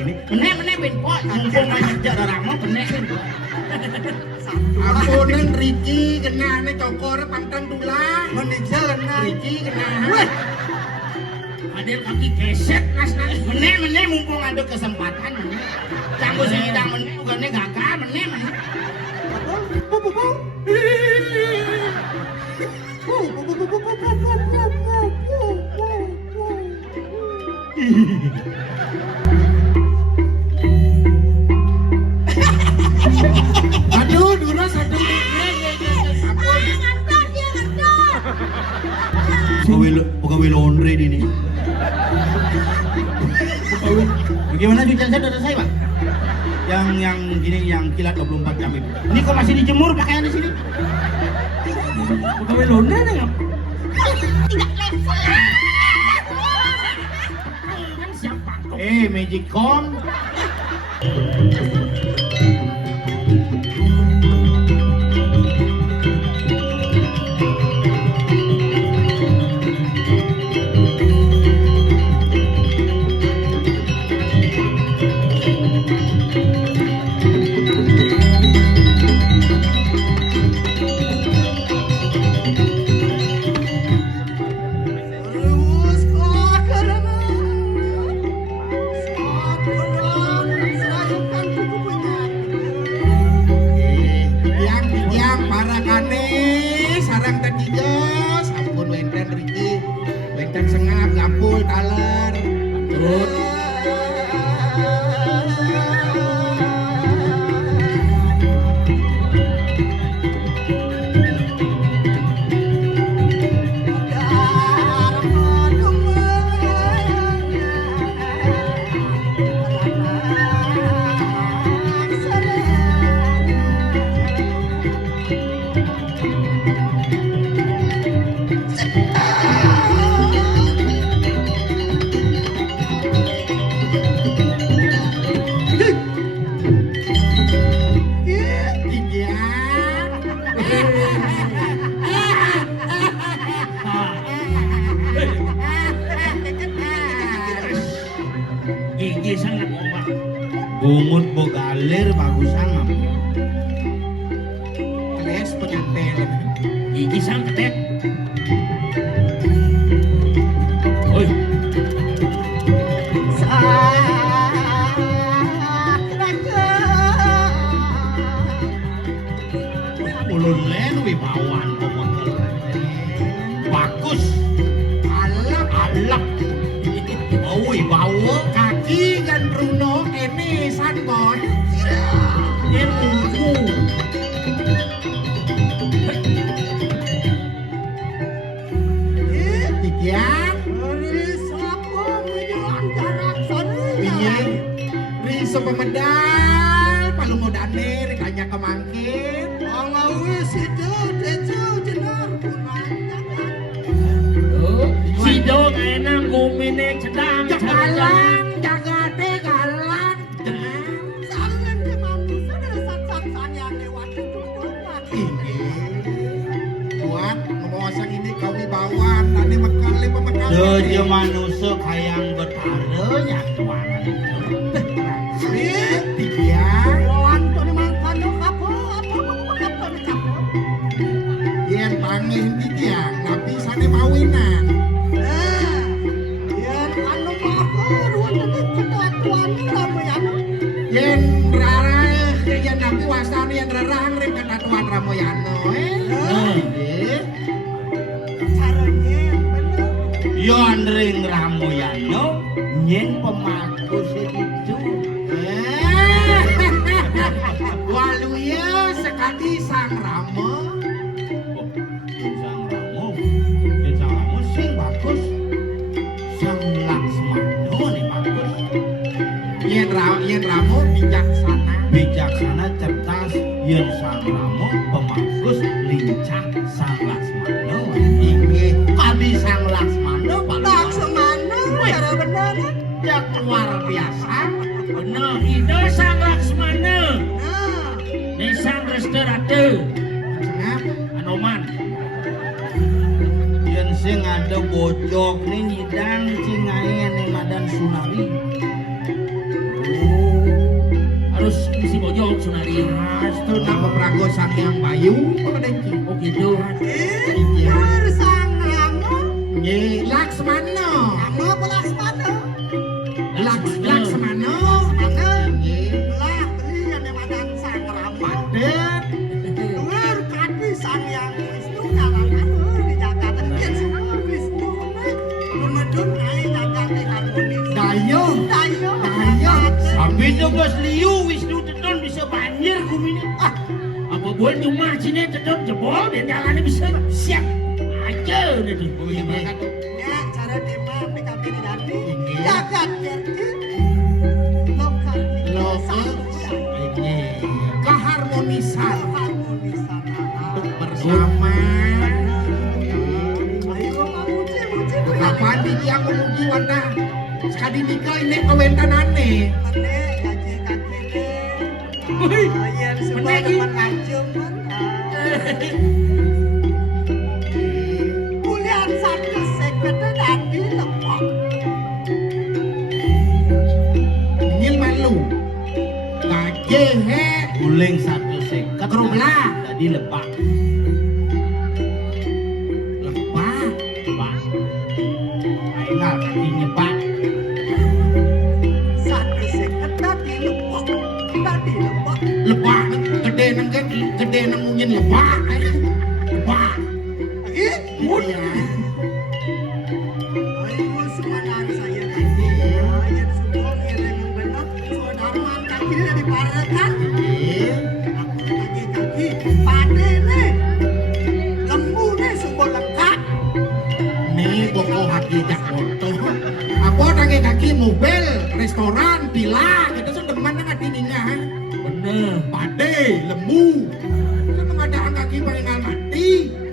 Meneh ben pot mumpung aja rama meneh. Ampunan Riki kena nih cokor pantang tulang manajer Riki kena. Ada kaki keset nas meneh mumpung ada kesempatan meneh. Canggo sidang meneh bukannya gagal meneh. Aduh, dulu satu Pegawai laundry ini. Bagaimana cucian saya udah selesai, Pak? Yang gini yang kilat 24 jam itu. Ini kok masih dijemur pakaian di sini? Pegawai laundry enggak? Siapa? Magic Com. Gigi sangat ombak. Bungut bogalir bagusan apa? Kles penyantel. Gigi sang ketek. Oi. Ulun len wibawan pemegel. Bagus. Alap. Oh wibawa. Kaki kan Bruno ini sangon. Yen ungu. Tikian. Iya. Riso pemedal, palu modane rekanya kemangkin. Ngawis itu dejo jenar Sido enang gumine cedang galang, jagade galang. Sangan ke manusia dari sat-satan yang lewat itu. Buat ngomong ini kau wibawan, tadi mekali pemekali. Dia manusia kayang bertaranya tuangan itu. Tikian. Yen pangih tikian, tapi sane mawinan. Yen rara yen nabi wasani yen rarang ring kata tuan Ramoyano Yo andring Ramoyano nyen pemaku segitu. Waluya sekali sang Ramo. Sang Ramo sing bagus. Sang Laksmana nih bagus. Yen Ramo Bijaksana cerdas. Yen sang Ramo pemagus lincah. Sang Laksmana inggih kali sang Laksmana bener ya luar biasa. bener ide sang Laksmana. Nih sang Restorate. Anoman. Yen sing ada bojok nih nyidang cingayan nih Madan Sunari. Boyok sunari. Astu nama Prago Sangyang Bayu. Oh dengki. Oh gitu. Sang Rama, Nggih, Laksmana. Rama apa Laksmana? Laksmana. Mana? Nggih. Lah beli yang madang Sang Rama. Padet. Luar kati Sang Yang Wisnu ngarangan di Jakarta. Kian semua Wisnu lumedun naik Jakarta harmonis. Dayo. Dayo. Sampai itu bos liu Wisnu Tedon bisa banjir kumini. Apa buat cuma sini Tedon jebol dan jalannya bisa siap aja udah tuh. Oh iya berangkat. Ya cara tema PKB di Dandi. Jagat lokal. Nggih. Keharmonisan Harmonisan. bersama. Ayo muji. Kapan di yang memuji wadah? Sekali nikah ini kewentanane. Menek gaji kaki Wih, deh. Ayer semua menek, teman ngajung kan. Kuliah satu sekret Dandi lepok. Ini malu. Gaje he. Guling 150 Kerumlah. jadi lepak. Lepas. Pak. Aina kaki nyepak. Satu sekret Dandi lepok. Dandi lepok. Lepas. Gede nang mungkin lepas. Lepas. Lagi? Iya. Ayo semangat saya Dandi. Ayer semua kira yang benar. Saudarman kaki dari Parakan. Iya. Kaki pade nih. Lembu nih semua lengkap. Nih pokok hati jak foto. Apa kaki mobil, restoran, villa, kita sudah mana hati ninya. Bener. Pade, lembu. Kita mengadaan kaki palingan mati.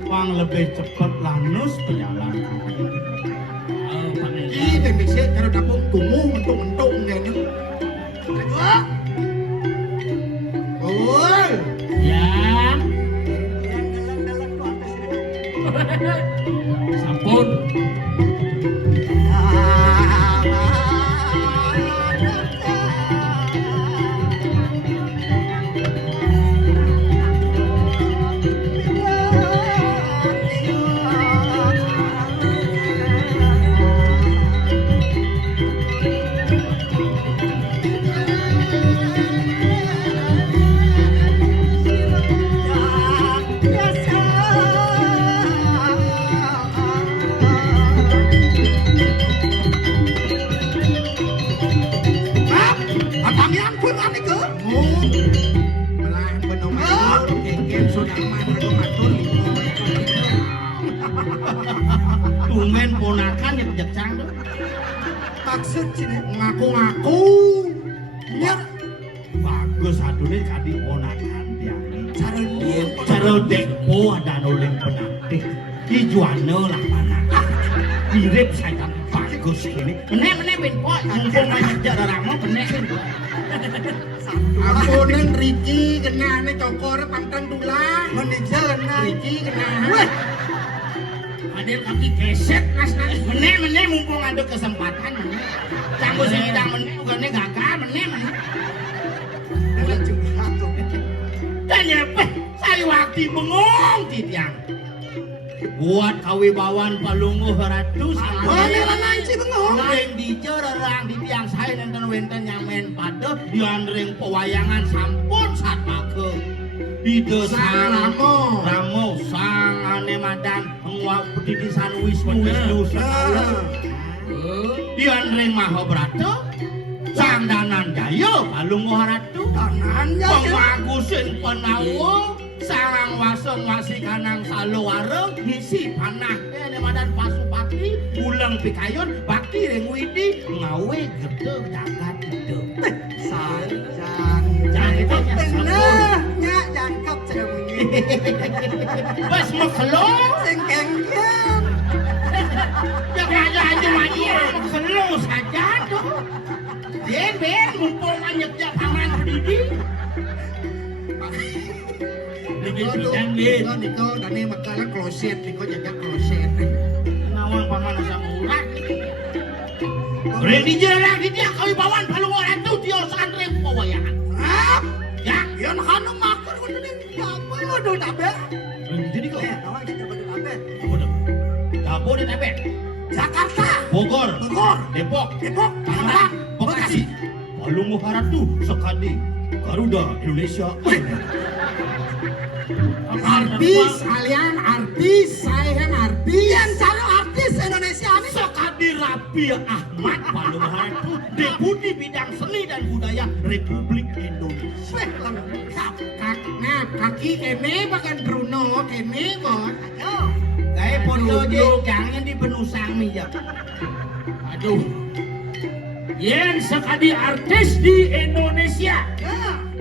Uang lebih cepat lanus berjalan. Oh, panen. Ih, bisa kalau dapur tunggu mentung gitu. Kedua. Oh, Ya, Gelang-gelang tuh atas ini. sampun. Abang yang pun aneh ke? mu. Malah penomor keken sudah matur matur. Tumben ponakan yang jejang tuh. Maksud sini. Ngaku-ngaku. Nyar. Bagus adune kadi ponakan dia. Cara dia. Cara depo ada nuling penanti. Dijuane lah mana. Mirip saya bagus gini. Menek ben po mumpung masih jara ramo menek. Aku neng Riki kena nih cokor pantang tulang. Manajer nah. Riki kena. Weh. Ada kaki geset nas menek mumpung ada kesempatan menek. Canggu sidang menek bukannya gagal menek. Dengan curhat tuh. Dan nyampe saya waktu bengong tidiang. Buat kawibawan palunguh ratu Oh, ini lanang si bengong. Ring dicererang di tiang saya nenten wenten nyamen pada diandring pewayangan sampun saat pake di desa Ramo sang ane madan ngwak pedidisan Wisnu segala diandring Mahabharata sang danan jaya palunguh ratu Kanan ya. pembagusin penawa sarang wasong wasi kanang saluwareng ngisi panah ene madan pasupati ulang pikayon bakti ring widi ngawe gede jagat gede Sanjang. Jangan itu Bener. Nyak jangkep ceremony. bas mekelo Sengkengkeng. jangan aja lagi mekelo saja tuh ben mumpung anyep paman pendidi Niko dani makala kloset niko jaga kloset. nawang paman asa murah Ring di jalan di dia kawi bawan palung orang tu dia santri pewayangan. Rap. Ya anu makur kudu ning dapur kudu tabe. Jadi kok Nawang kita kudu tabe. Jabodetabek, Jakarta, Bogor, Bogor, Depok, Depok, Tangerang, Bekasi, Palu Muharatu, sekali Garuda Indonesia. Artis, kalian artis, saya kan artis. Yang cari artis Indonesia ini Sekali Rabi Ahmad Palu Muharatu, Deputi Bidang Seni dan Budaya Republik Indonesia. weh lengkap. Nah, kaki kene bagian Bruno, kene bos. Ayo. Kayak foto je, jangan di benusang nih ya. Aduh. Yen sekali artis di Indonesia. Ya.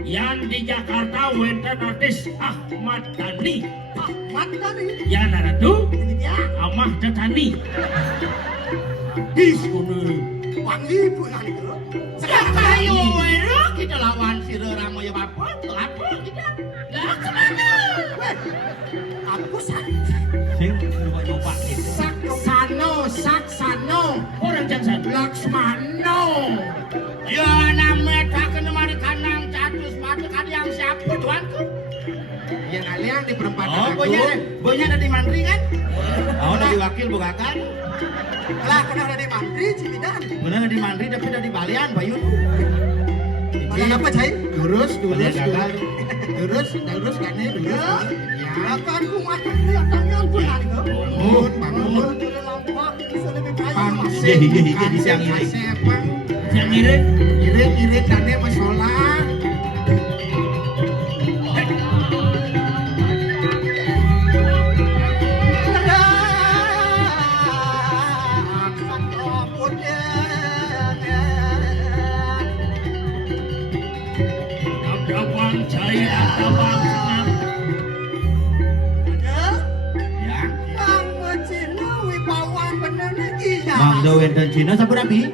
Yang di Jakarta wenten artis Ahmad Dhani. Ahmad tadi. Yang naratu Ini dia. Amah Dhani. Artis kuno. Wangi pulang itu. Ayo, wero kita lawan si Rama ya bapak, apa kita? Lah kemana? Weh. Aku sakit. Sing nyoba gitu. Saksano, Orang Jaksa. Laksmano. Ya namanya tak kena mari kanang catus mata yang siapa tuanku? Ya kalian di perempatan Oh, aku. banyak ada di Mantri kan? Oh, dari wakil bukakan. Lah kena dari mantri Cimidan. Bener di Mantri tapi dari Balian, Bayun. Mana apa cai? Lurus, Bener gagal. lurus kan ya, lurus. Ya. Ya. Akan ku makan dia tangan pulang itu. Bangun. Iya, iya, iya, di siang ini. Yang irit. Irit dane masalah. Abang Jaya, abang senang. Ya. Bang Dowen dan Cina sabar Abi.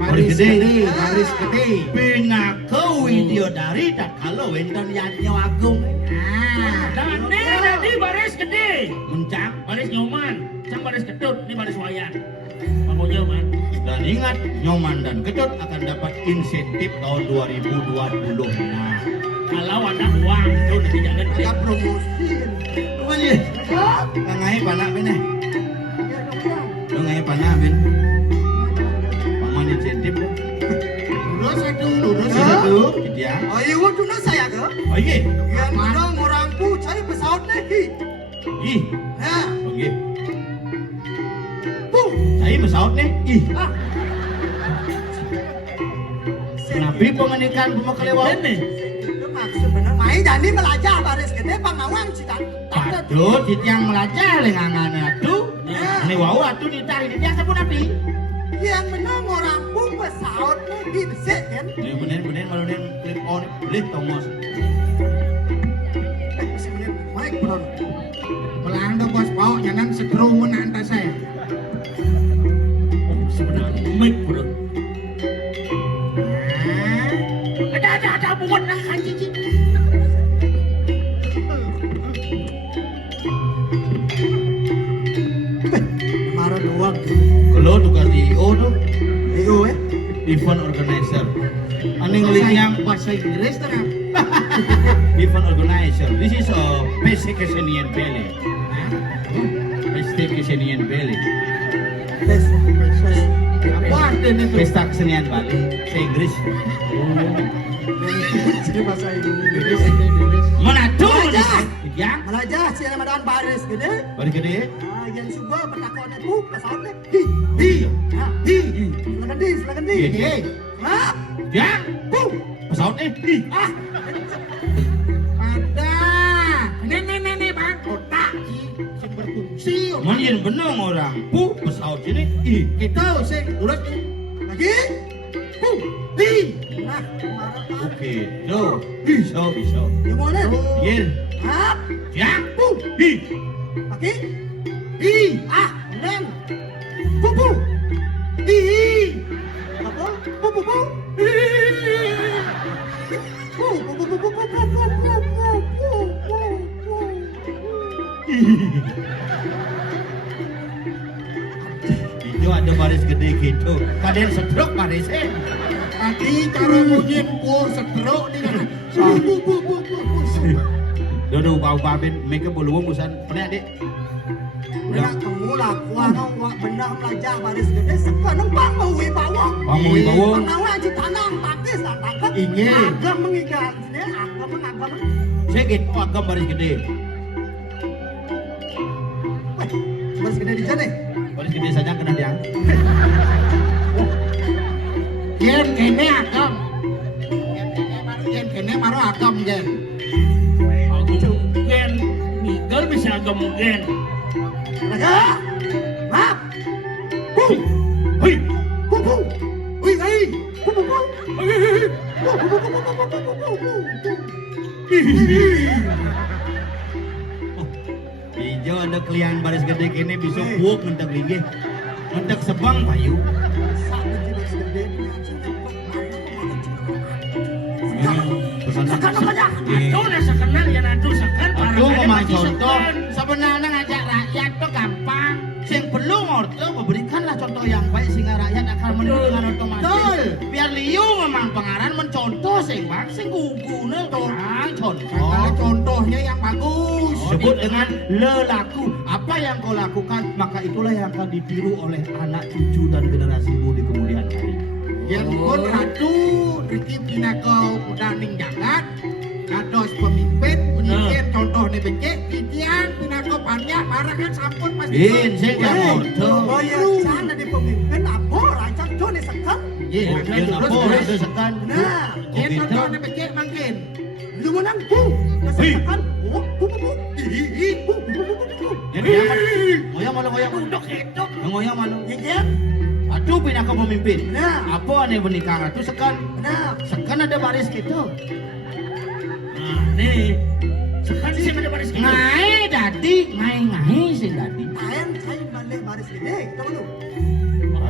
Baris gede, baris gede. Pinaka Widyodari tak kalau wenten Yatnya Agung. Nah, Dan di baris gede. Mencak. Baris nyoman. Sang baris ketut. Ini baris wayan. Bangun nyoman. Dan ingat, Nyoman dan Kecut akan dapat insentif tahun 2020. Nah, Kalau ada uang itu nanti jangan Ya promosi. Kemana? Kangai panak bene. Kangai panak ben. Paman insentif deh. lurus. Satu, ya. Ayo waktu na saya ke? Oh iya. Yang mana orangku cari pesawat lagi. Ih, Nah, oke. Saya pesawat nih. Ih, ah. kenapa pemenikan pemekelewaan nih? Itu maksud bener. Main jadi melajah baris gede pangawang citan. Aduh, yang melajah lengangan atuh. Ini wau atuh ditarik dia sabun api. Yang bener orangku pesawat lagi besek kan? Ini bener malu nih clip on, clip Thomas. Sebenarnya baik bro. Pelang dong bos bawa jangan setrumun antar saya. Oh, sebenarnya mic bro. Nah, Ada buat nak anjing. Marah doang. Kalau tukar IO tuh, Ayo event organizer. Ane ngelingnya bahasa Inggris terang. event organizer. This is a basic kesenian Bali. Basic kesenian Bali. Apa artinya itu? Pesta kesenian Bali. Bahasa Inggris. Jadi bahasa Inggris, Inggris. Inggris. Mana tuh? Melajah. Ya, Melajah si Ramadan baris gede. balik gede. Ah, yang suka petakuan itu pesawatnya. Di, Nah, di, silakan di. di. Hah? Ya, pesawatnya. Ih, Ah, Ada. Nih bang, otak sing berfungsi. mana yang bener orang? Pesawat ini. Ih, Kita sing lurus. lagi. Di. Nah, marah. oke. So, bisa. Gimana? Yen, Hah? ya, ih. Lagi? Di. Ah, neng. Pupu. Di. Apa? Pupu. Itu ada baris gede gitu. Kalian sedruk barisnya. Tadi cara munyin pur sedruk nih kan. Bu. Dodo bau babin mereka belum urusan pernah dik. Nak kemula kuang wak benar belajar baris gede sekarang bang mau wibawa. Bang mau wibawa. Pengawa aja tanam pakis tak takut. Inge. Agam mengikat sini agam. Sedikit agam baris gede. Baris gede di sana. Baris gede saja kena dia. Yen kene agam. Yen kene baru agam yen. Agam gen, Miguel bisa agam gen. Raga, maaf. Hei, Wih, hei. Ijo ada klien baris gede kene bisa buuk ngentek linggih. Ngentek sebang payu. Sekarang apa dah? aduh nasa kenal ya aduh sekan. Aduh memang contoh. Sebenarnya ngajak rakyat tuh gampang. Sing perlu ngorto memberikanlah contoh yang baik sehingga rakyat akan meniru dengan otomatis. Betul. Biar liu memang pengaran mencontoh sing bang sing gugune orang contoh. Kalau contohnya yang bagus. Sebut dengan lelaku. Apa yang kau lakukan maka itulah yang akan ditiru oleh anak cucu dan generasimu di kemudian hari. Yang pun ratu Riki Pinako udah ning jagat. Kados pemimpin contoh nih becek. Pijian Pinako banyak barang kan sampun pasti. Bin sing yang ngorto. Oh ya, sana di pemimpin apa raja tu ni sekarang. Ye, dia apa ada sekan. Nah, Yen contoh nih becek mungkin. lu menang bu. Sekarang bu. Jadi dia ngoyang malu. Ngoyang malu. Ya, Aduh pinaka pemimpin. Nah. Apa aneh benikah itu sekan. nah. Sekan ada baris gitu. Nah, nih. Sekan di sini ada baris gitu. Ngai dadi, ngai sing dadi. Ayam saya balik baris gede, kita dulu.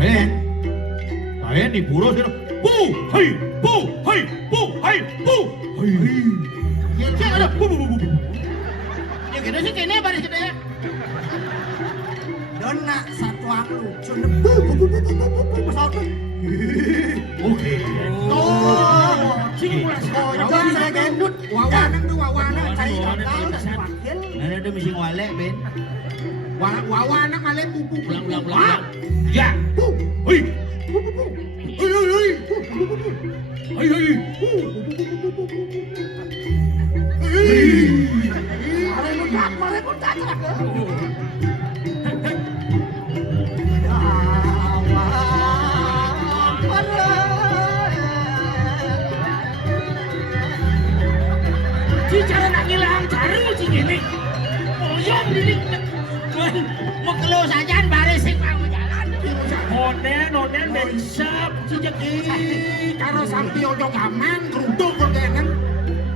Saya di pura sih. Bu, hei, bu. Sing ada bu. Ya gede sih kene baris gede. Dona satu aku, cuma pesawat. Oke. Oh, Sini mulai Oh, sekarang. jangan saya gendut. wawanang tuh wawanang. Saya kakak tak wakil. Nah, ada misi walek, Ben. Wawanang malah pupu. Ulang. Ya. Hei. Mari pun tak celaka. Cara nak ngilang cara mesti gini. Oh ya ini. Mau keluar saja baris sing mau jalan. Nonen dari sap sejak Ih, karo sampi ojo gaman kerudung kok kenen.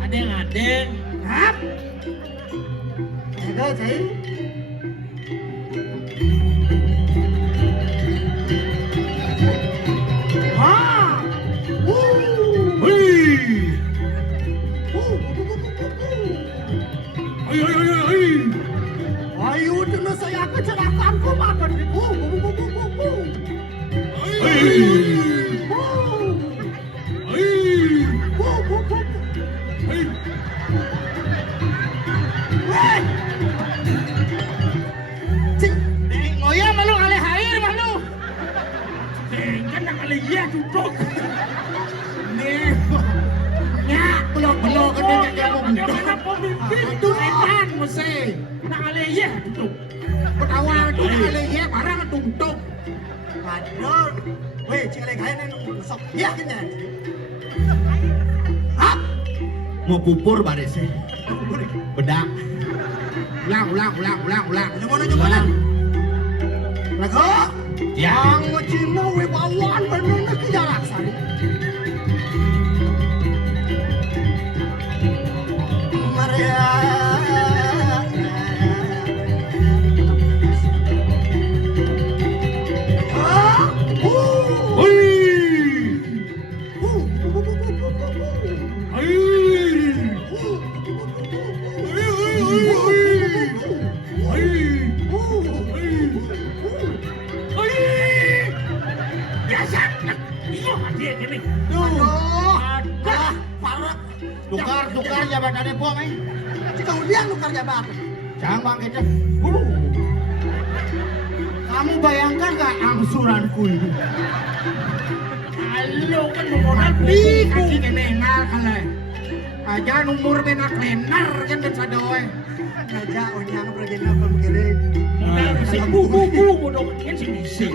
adeng. Hap. Ada saya. Ah. Ayo dulu saya kecelakaan kau makan di bu. Ngoyang malu kali air malu. Kan nak alia duduk. Nih. Nyak belum gede kayak Yang mana pemimpin Itu setan mesti. nak alia duduk. Pertawar itu kali ya barang tuntuk. Aduh, weh cik lagi kalian sok ya kena. Hap. Mau pupur barisnya. Bedak. Ulang. Gimana? Lagu. Ya. Ang cimo wibawan bener nak jalan sari. Maria. Biasa nak iyo hadir. Aduh. Ada. Parah. Tukar jabatannya po, Meng. Kemudian tukar jabatan. Jangan bangkitnya. Kamu bayangkan gak angsuranku ini? Halo kan modal Di beli. kaki kene enal kale. Aja umur benak lenar kan dan sadoe. Raja onyang bergena pemkiri. Modal si buku bodong kan si bisa.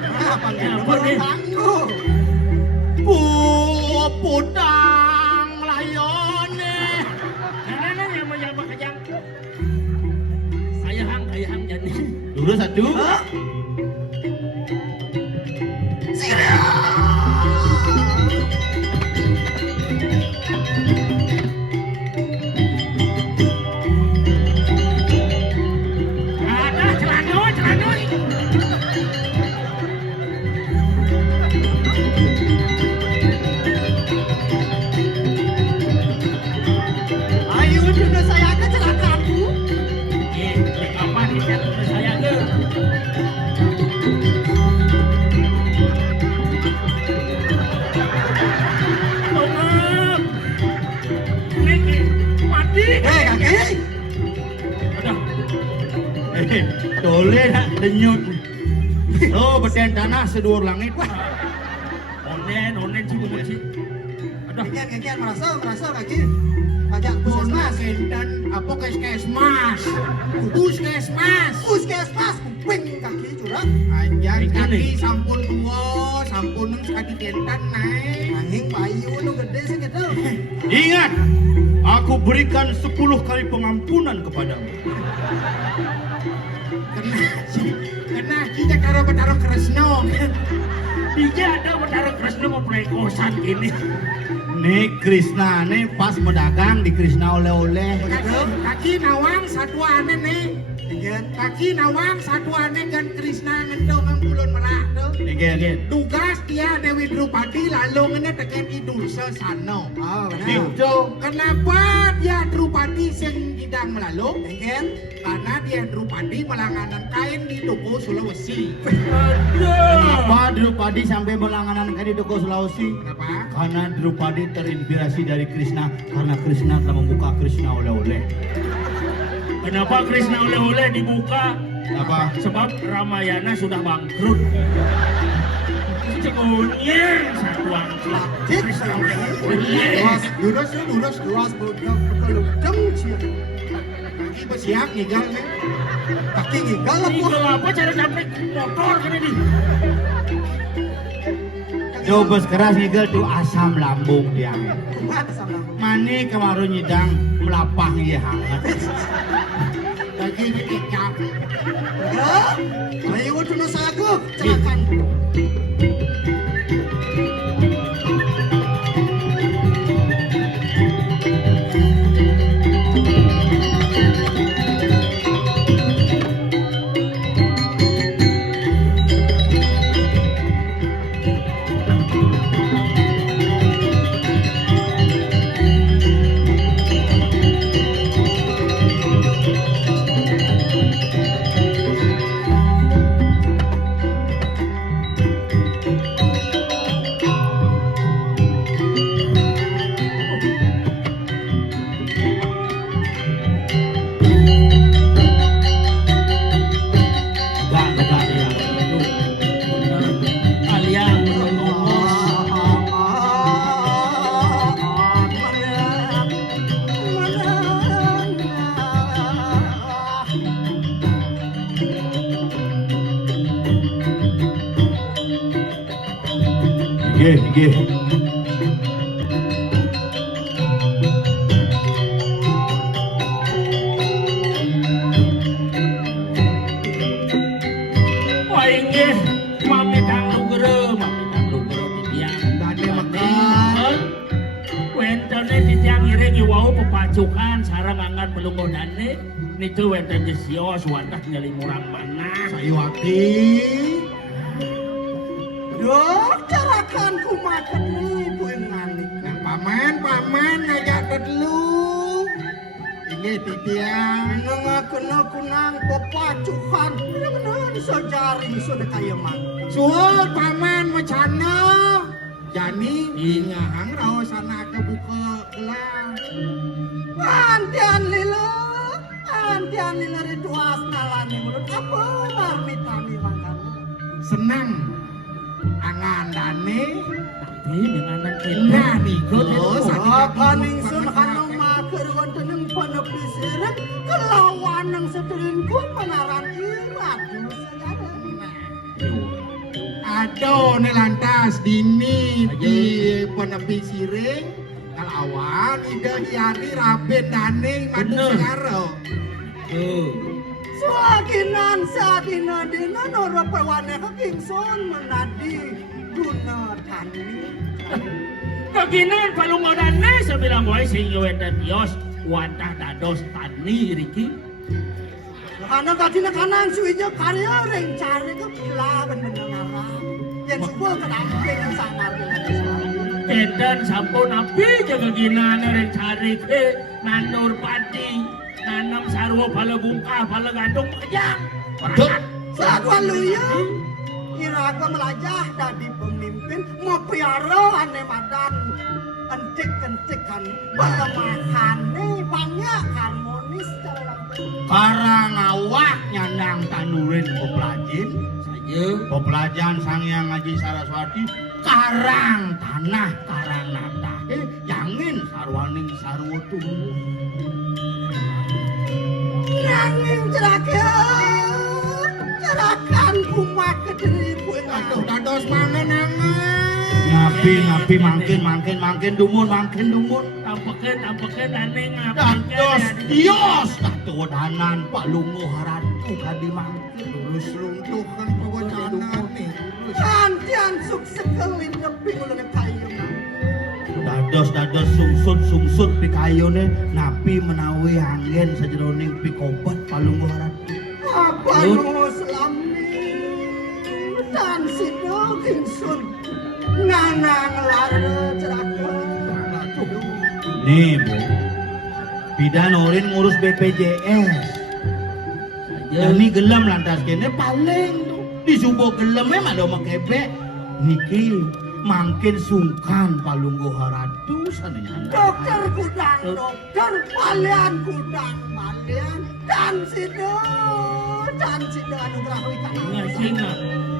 Apa Ya, gitu? apa nih? Tangguh. Pudang layone. Nah, yang makajang. Ayahang jadi. Dulu satu. Ada celana. Ayo sudah saya kecelakaanku. Apa nih saya ke? Tolong. Niki, mati. Kaki. Udah. Tole nak denyut. Oh, beden tanah sedur langit. Wah, Onen sih gue sih. Aduh. Kekian merasa kaki. Pajak Puskesmas puskesmas. dan apa Puskesmas. Puskesmas. Puskesmas kuping kaki curang. Aja Iki kaki nih. sampun tua, sampun sekali tentan naik. Angin bayu nu gede sih gitu. ingat, aku berikan 10 kali pengampunan kepadamu. Kena kita karo betaro Kresno. Dia ada menaruh Kresna mau plekosan gini. Nih Krishna, nih pas medagang di Krishna oleh-oleh. Kaki nawang satu aneh nih. Kekian. Kaki nawang satu aneh kan Krisna ngendong ang kulon merah tuh. Again. Tugas dia Dewi Drupadi lalu ngene teken Idul Sesano. Oh, benar. Itu Kenapa dia Drupadi sing hidang melalui? Kekian. Karena dia Drupadi melanganan kain di Tugu Sulawesi. Aduh. apa Drupadi sampai berlangganan di Toko Sulawesi? Kenapa? Karena Drupadi terinspirasi dari Krishna karena Krishna telah membuka Krishna oleh-oleh. Kenapa Kresna oleh-oleh dibuka? Apa? Sebab Ramayana sudah bangkrut. Cekunyeng satu angkla. Kresna oleh-oleh. Duras bodoh betul cia. Kaki bersiap ngigal nih. Kaki gigal lah Ini gua. apa cara sampai motor kan ini? Jobes keras ngigel tuh asam lambung dia. Kumat sama. Mani kemarin nyidang melapah ya hangat. Kaki dikecap. Ya. Ayo cuma saya ke celakan. Gak ya. Kalian ngomong. Nggih. Wah inggih, mami tang lugero titiang. Dade mekan. Wentone titiang iring iwau pepacukan sareng angan pelunggonane. Nitu wenten jesios wantah nyali murang mana. Sayu hati. Duh, carakan kumakan nih bu ngalik. Nah, paman ngajak dulu. Ini titiang. Kena kunang pepacuhan. Benar-benar bisa jaring sudah kaya mang. Suul paman macana. Jani ngahang raos sana kebuka gelas. Antian lila rituas nalani menurut apa marmitani makan. Senang angandane dengan anak nah niko Apa ningsun kanong maker wonten panepisiran kelawan nang sedherengku menaran irat. Aduh nelantas dini di penepi siring kalawan ide hiani raben daning madu Bener. segaro. Swaginan sadina-dina nora pewane kekingson menadi guna tani. Kaginan palungodane sabilang wae sing wenten tios wadah dados tani riki. Karena kadina kanan suwinya karya ring cari ke kelaban mendengaran. Yang coba kedamping samar dengan Eden sampun api jaga ginana ring cari ke nanur padi nanam sarwa bala bungkah bala gandung kejang. Saat waluya Iraga melajah dari pemimpin mau piara ane madan entik-entikan bala makane banyak harmonis dalam Karang awak nyandang tanurin peplajin Saja Pepelajan Sang Hyang Haji Saraswati karang tanah karang nata yangin sarwaning sarwa tuh nanging cerakan kumak kediri Aduh dados mana ngapi mangkin dumun tampekeun ane dados dios tatudanan Pak Lungo Haratu kadi mangkin lulus runtuh kan pewacanan nih. Kantian sukses kelin neping ulang kayu dados sungsut pikayone napi menawi angin sajeroning pikobat Pak Lungo Haratu apa nu selami dan sino kingsun nganang lara ceraka nih Bu Bidanorin ngurus BPJS Dani gelem lantas kene paling tuh disubuh geleme malah makebek niki mangkin sungkan Palunggo Haratu sananya dokter palian gudang palian dan sino anugerah Singa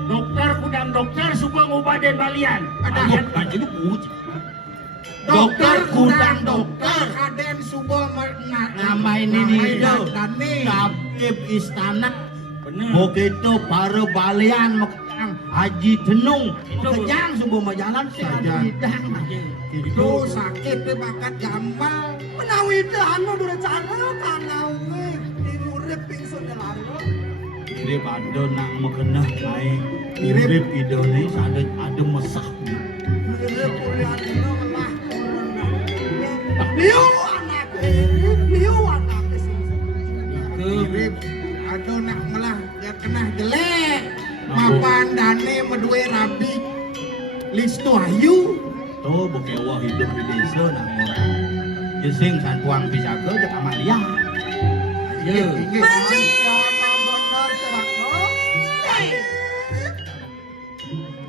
dokter kudang dokter suka ngubaden balian ada itu puji dokter kudang dokter Aden subuh nama ini dan tabib istana bener begitu para balian mekang Haji Tenung kejang subuh majalan saja hidang itu sakit deh bakat gamal menawi dana durencana kanawe diurip pingsun lalu mirip ada nak mekenah naik mirip idone sadek ada mesah mirip kuliah dino melah liu anak mirip aduh nak melah biar kena jelek mapan dane medue rabi listu ayu tuh bekewah hidup di desa nak orang jesing santuang pisaga jek Amalia ya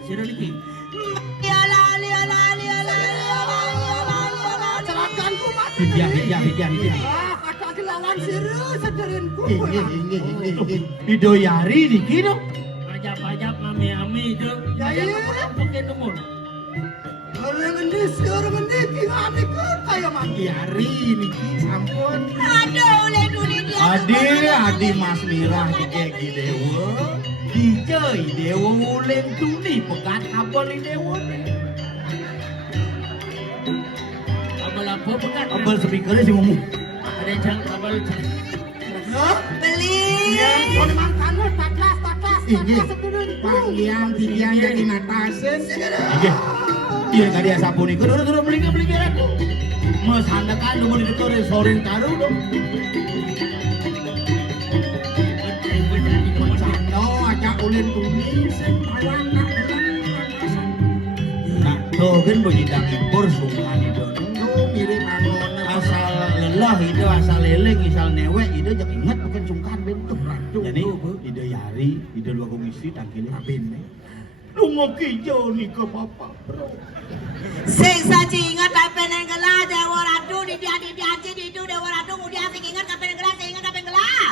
sira niki hijah kata kelawan siru sederinku Bidoyari niki no ajab ngami itu Ya, iya. pakai nomor orang ini kingane ke kaya mati Yari niki sampun Adi Mas Mirah dikeki dewa dijai dewa ulin tuni pekat abal dewa abal apa pekat abal speakernya sih ngomong ada jang abal kalau makannya takas Iya, pangyang tidiang jadi natasen. Iya gak dia sapu nih, kedua beli aku. Mas handakan lu mau di dekat restoran taruh dong. Cando aja ulin tumis, awan nak Nah, tuh kan benyidang impor sungkan itu. tuh mirip angon. Asal lelah itu, asal leleng, asal newek itu jangan ingat bukan sungkan bentuk. Jadi ide yari, ide dua komisi tangkilnya. Abin Lunga kijo nika bapak bro. Sing saji ingat kapan yang gelah Dewa Ratu di diaci di itu Dewa Ratu kemudian sing ingat kapan yang gelah sing ingat kapan gelah.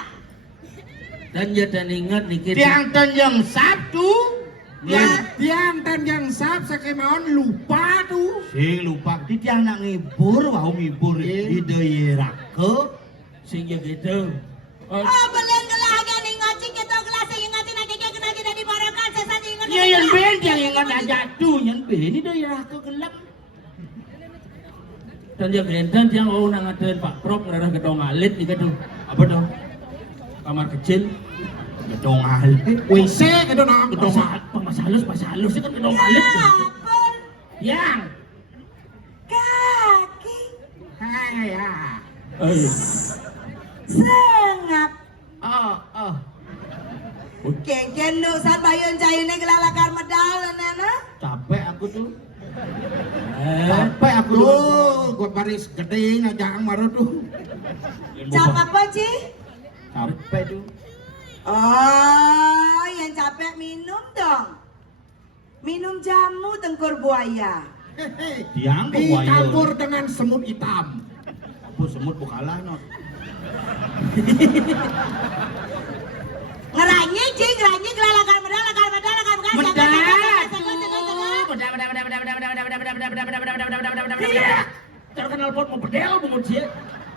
Dan ya dan ingat niki Tiang yang Sabtu. Tiang dan yang sab sakemawon lupa tuh. Sing lupa di tiang nak ngibur wau ngibur ide rake sing ya gitu. Oh belen gelah kan ingat sing kita gelah sing ingat sing kena kita di barakan sing saji ingat. ya yang ben tiang ingat aja tuh yang ben ide rake gelap. Dan ya genten tiang mau nangaden Pak Prop ngarah gedong alit nika tuh. Apa tuh? Kamar kecil. Gedong alit. WC gitu nang Gedong Mas halus itu kan gedong alit tuh. Ampun Yang. kaki ya. sengap. Oh. Keken nu san bayun caine gelah lakar medal nana. Capek aku tuh. Eh, Capek aku tuh. Tuh, gua baris gede ngajang maru tuh. Cap apa Ci? Capek tuh. Oh, yang capek minum dong. Minum jamu tengkur buaya. Tiang buaya. Dicampur dengan semut hitam. Apa semut bukalah not. Ngeranyi Ci, ngeranyi gelah lakar medal. terkenal pot mau bedel bumut sih.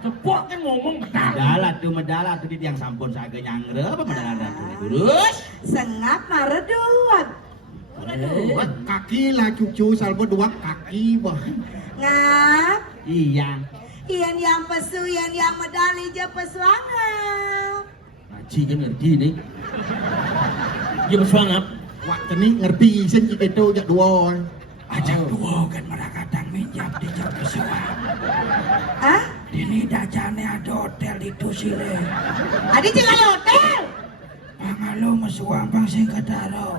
Cepok kan ngomong betal. Medala tuh di tiang sampun saga nyangre apa medalan ratu terus. Sengap mareduat. Buat kaki lah cucu salbo dua kaki bah. Ngap. Iya. Ian yang pesu, ian yang medali je pesuangap. Ngaji kan ngerti nih. Dia bersuangap. Wak ini ngerti sen kita itu jak dua. Ajak dua kan kadang mijap di jam pesuang. Hah? Ini dajane ada hotel itu sile. Adi jangan hotel. Pangalo mesuang pang sing kadaro.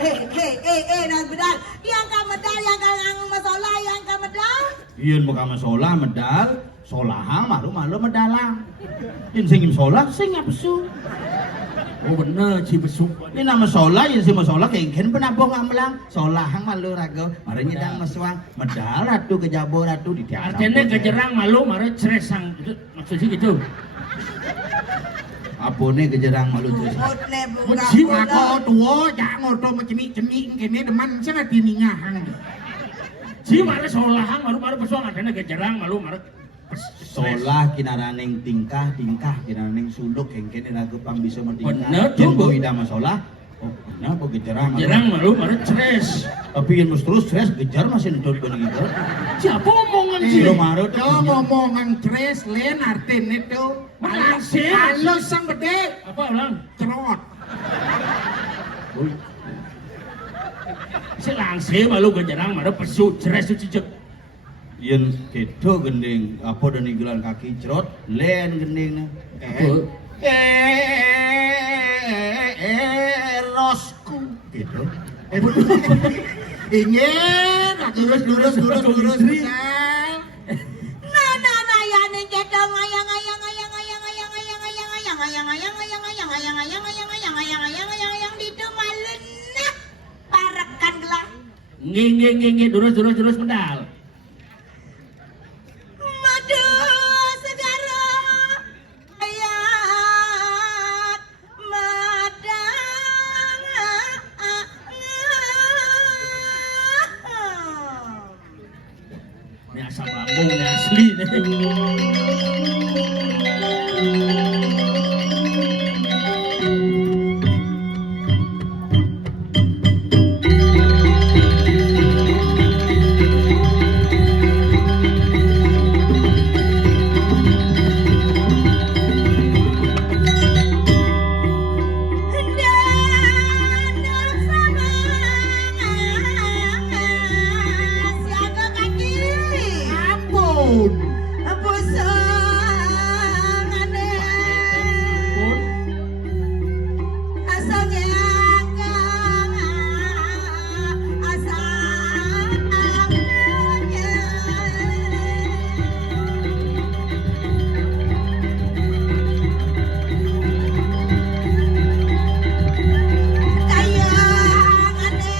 Nas bedal. Yang ka medal, yang ka ngangung masalah, yang ka medal. Yen muka masolah medal, solahang malu medalang. Yen sing solah sing ngapsu. Oh bener ci besuk. Ini nama solah yen sing masolah kengken penabung ngamelang. Solahang malu rago, mari nyedang mesuang medal ratu kejabo ratu di tiang. Artinya kejerang malu mare ceresang itu maksudnya gitu. Apone kejerang malu terus. Mutne buka Si buka. ako dua jak ngoto maceni-ceni kene deman sana dininya. Si mare solahang mare pesuang artinya kejerang malu mare Solah kinaraning tingkah kinaraning suluk kengken rago pang bisa Bener mertingkah. tuh, Yen Bu. boida masolah. Oh, kenapa kejerang? kejerang malu mare ceres. Tapi yen mus terus stres kejar masih ndot bening itu. Siapa omongan sih? Siro maro Yo ngomongan tres len artin itu. Malasin. Halus sang gede Apa ulang? cerot. Si langsir malu kejerang mare pesu ceres itu cicek. Yen kedo gending apa dan gelar kaki cerot len gending rosku gitu. Ingin lurus. Nah, ya ning ketong ayang ditu malena. Parakan gelah. Nge durus medal. Madu segara ayat madang. Ini asam lambung ini asli nih. Siaga kaki. Ampun. Pusangane Pun asal nyangkang asalnya kayangane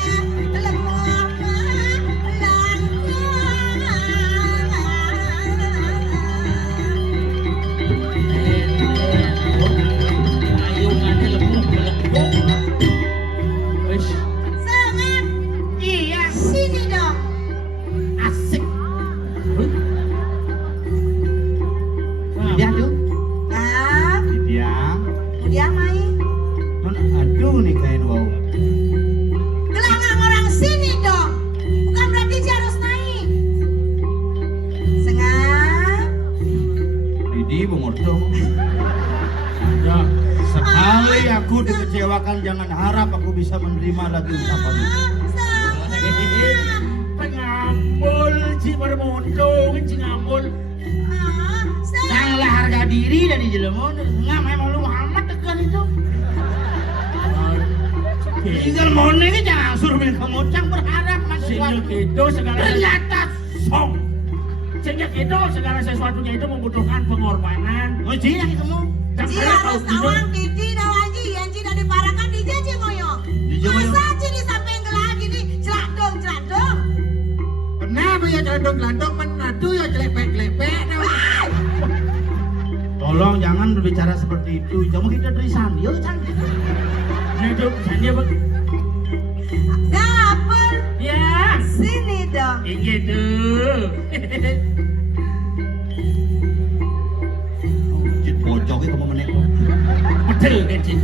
aku dikecewakan, jangan harap aku bisa menerima lagi ucapanmu. Pengambul si Marmondo kan si ngambul. Janganlah harga diri dari jelema. Enggak memang lu amat tekan itu. Tinggal mone ini jangan suruh main kemocang berharap masih Sejak itu segala ternyata song. Sejak itu segala sesuatunya itu membutuhkan pengorbanan. Oh jadi yang kamu Ji harus tawang Diji nawaji yang Ji dari parakan Diji Ji ngoyo. Diji ngoyo. Masa Ji di samping gelah gini celadong. Kenapa ya celadong menadu ya celepek-celepek. tolong jangan berbicara seperti itu. Kamu kita dari Sandio canggih. Hidup Sandia bang. Dapur Ya. sini dong. Gitu. Cit bocoknya kamu menek. Betul kan sih.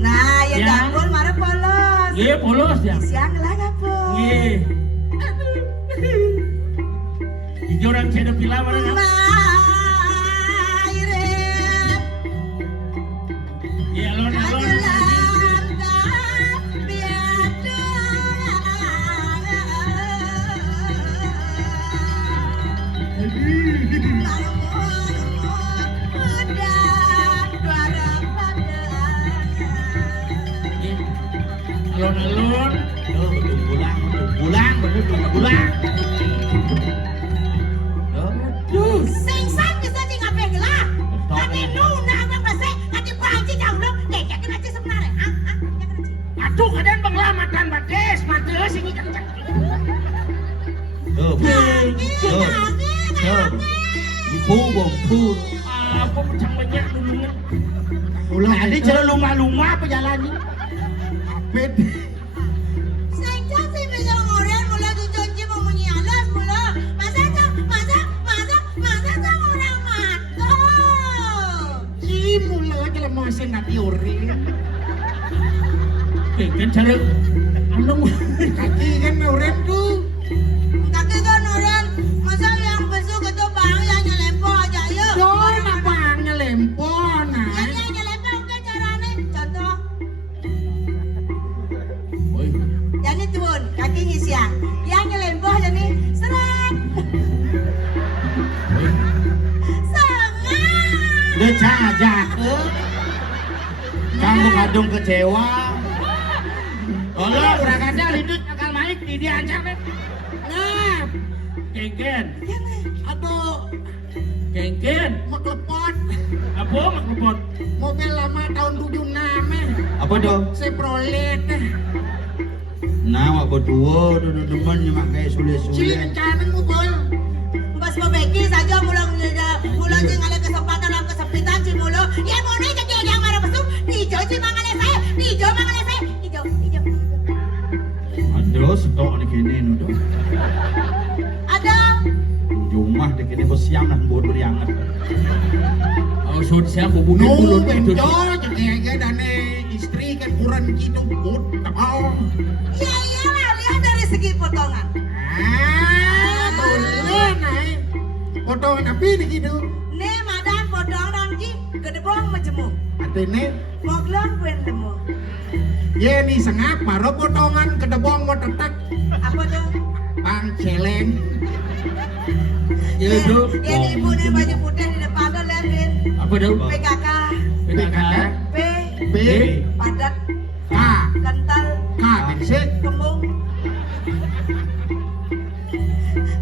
Nah, ya Ya. dapur marah polos. Iya polos ya. Siang lah dapur. Iya. Di orang saya ada pila mana kan? Mairep Iya alon. agelantar biadu. Alon-alon. Oh, pulang, pulang. Oh, Singsan bisa sih ngapain gelah? Tadi nuna abang basi, tadi panci jauh kayak kena sih sebenarnya. Aduh kadang penglamatan bates, mati sini kencang. tuh, ibu bongku. Apa pecah banyak dulu. Tadi jalan lumah-lumah apa jalannya? Apet. Singsan sih bisa ngorek mula tujuanji mau menyalas mula. Masa orang mati. Si mula aja lah masih nanti ori. Kan cara anu Kaki kan orang tuh. Kaki kan orang, masa yang besok itu bang yang nyelempo aja yuk. Don apanya lempon Yang nah. nyelempo kan caranya, contoh. Oi. Jadi turun, kaki ngisiang. Yang nyelempo jadi seret. Sangat. Udah aja. Kamu kadung kecewa. Tolong kurang aja lidut akal maik di dia aja kan. Nah, Kengken. aduh, Kengken. maklepot. Apa maklumot? Mobil lama tahun 76 Apa dong? Chevrolet. Nah, wak berdua, teman nyemak kayak Si sulit-sulit. kencaneng mu bol. Mbak Beki saja mulang sing ada kesempatan dalam kesempitan si mulo. Ya mau nih jadi yang marah besuk. Nijo si mangane saya. Nijo. Andros, tok ni kini nudo. Ada. Jumah di kini bersiam dan bodoh yang Oh sud siap bubukin No, dulu benjo, jadi dan istri kan kurang gitu, but, tapau. Ya iyalah lihat dari segi potongan. Boleh naik. Potongan apa ini gitu? Nih madan potong ramji gedebong majemuk. Artinya, Moglon kuen lemu. ya nih sengap, baru potongan kedebong mau tetek, Apa tuh? bang celeng. Ya itu. Ya nih ibu nih baju putih di depan tuh liatin. Apa dong? PKK, PKK. P, B, padat, K, kental, K, bensin. kembung.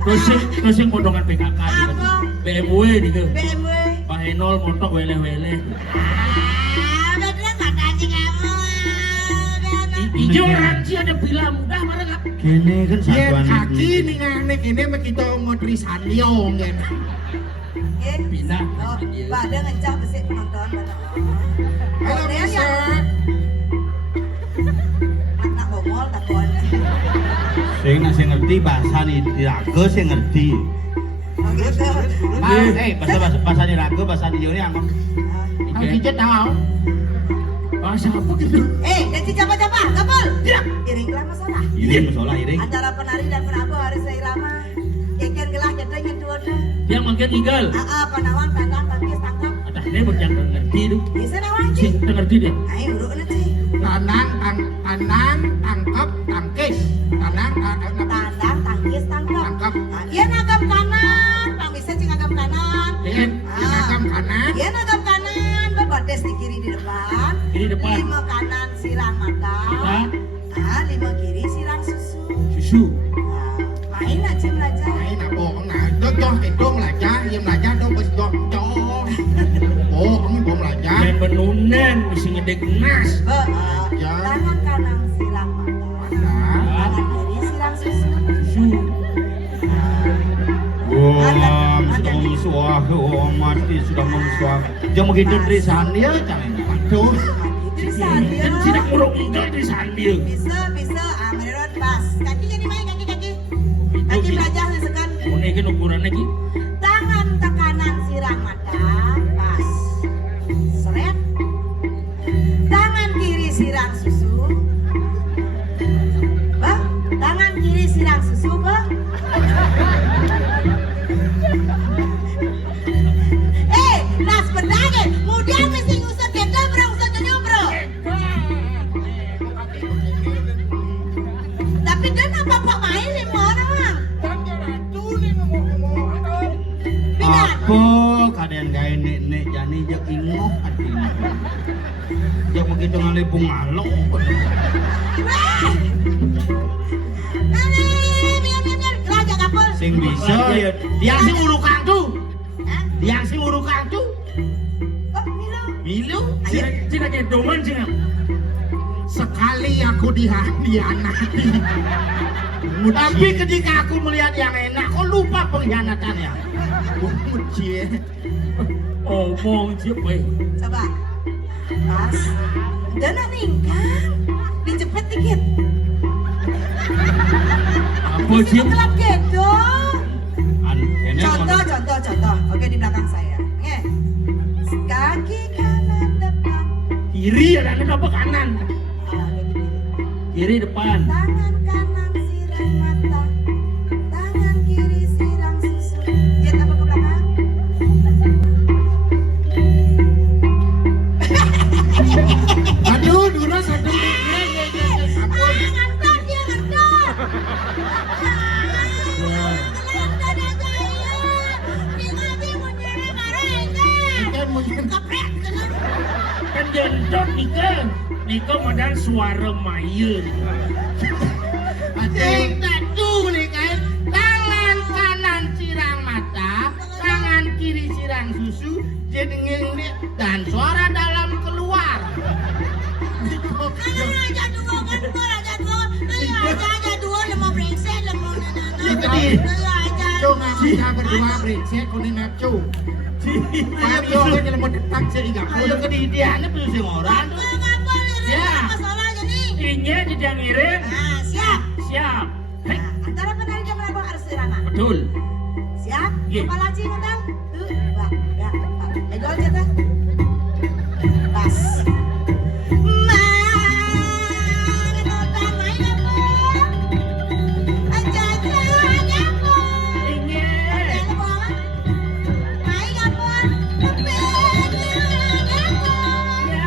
Terus yang potongan PKK gitu. Apa? BMW gitu. BMW. Pak Henol montok wele-wele. Beneran kata anjing kamu. Ijo orang sih ada bilang mudah mana kak? Kini kan Ya satuan kaki nih nganek ini mah kita ngotri sandiong kan. Pindah. Oh, pada ngecap besi penonton. Halo bisa. Anak bongol takon. Saya nasi ngerti bahasa nih, diraga saya ngerti. Oh gitu. Bahasa diraga, bahasa dia ini angkot. Aku kijat tahu. Bahasa apa gitu? Dan si siapa-siapa, kapal. Iringlah masalah. Iring, masalah iring. Antara penari dan penabuh harus seirama. Kekian gelah jatuh nyentuhnya. Dia makin tinggal. Panawang, tangkap, tangkis, tangkap. Adah dia berjangka ngerti itu. Bisa nawang Si sih. ngerti dia. Ayo urut nanti. Tanang tangkap tangkis. Tanang Tandang, tangkis, tangkap. tangkap. Nah, iya nagam kanan, Bang bisa cing agam kanan. Lihat agam kanan. Iya nagam kanan, berbades di kiri di depan. Kiri depan. 5 kanan silang mata. Hah? 5 kiri silang susu. Susu. Main aja belajar. Này là bộ ông này cho cái trung là cha em là cha đâu có cho bộ ông cũng là cha Dan menunen mesti ngedek nas. Tangan kanan silang mata. Nah, Tangan kiri silang susu. Susu. Om Om Swaha Om mati sudah memsuah. Jangan begitu Trisan dia jangan. aduh Itu sambil. Dan tidak murung inggal di sambil. Bisa. Menurut pas. Kaki jadi main kaki. Kaki belajar sekan. Menekin ukuran lagi. Tangan kanan silang mata. Pas. Seret. Tangan kiri silang susu. Bah, tangan kiri silang susu, bah. Nas pedangin. Kemudian mesti ngusut kita, bro. Ngusutnya, bro. Tapi dia nampak main nih, mau orang. Apa kalian gaya nek jani jak ingoh hatinya. Jak begitu ngalipung ngalok. Biar. Lajak kapal. Sing bisa ya. Yang sing urukan tuh. Hah? Yang sing urukan tuh. Oh, Milo. Milu. Tidak kayak doman sih. sekali aku dihianati. Tapi ketika aku melihat yang enak, kok lupa pengkhianatannya? Cie. Omong siapa? Coba. Pas. Dana ningkang. Dicepet dikit. Apa Di sih? kelap gitu. Ini Contoh. Oke, di belakang saya. Oke. Kaki kanan depan. Kiri ada apa kanan? Kaki kiri. Kiri depan. Tangan kanan siram mata. Tangan kiri siram susu. Lihat apa ke belakang? Aduh, dulu satu Ngantor dia ngantor. Ngantor aja ya. Dia ngaji mau nyari marah aja. Kaprek. Kan jentot Nika modal suara mayur. Sing tatu nih kan, tangan kanan sirang mata, tangan kiri sirang susu, jenengin nih dan suara dalam keluar. Aja dua kan bola aja dua. Aja dua lemah brengsek lemah Itu nana. di. Aja. Cuk kita berdua brengsek kau ini ngacu. Mario kan yang mau tetap saya ingat. Kalau kedidiannya belum sing orang tuh. Ngapa ini? Ya. Masalahnya nih. Inya didangirin. Nah, siap. Siap. Hei, Nah, antara penari dan penari harus serangan. betul. Siap? Iya. Kepala cing udah. Tuh, ya. Ego aja tuh. Pas. Inya. Ya.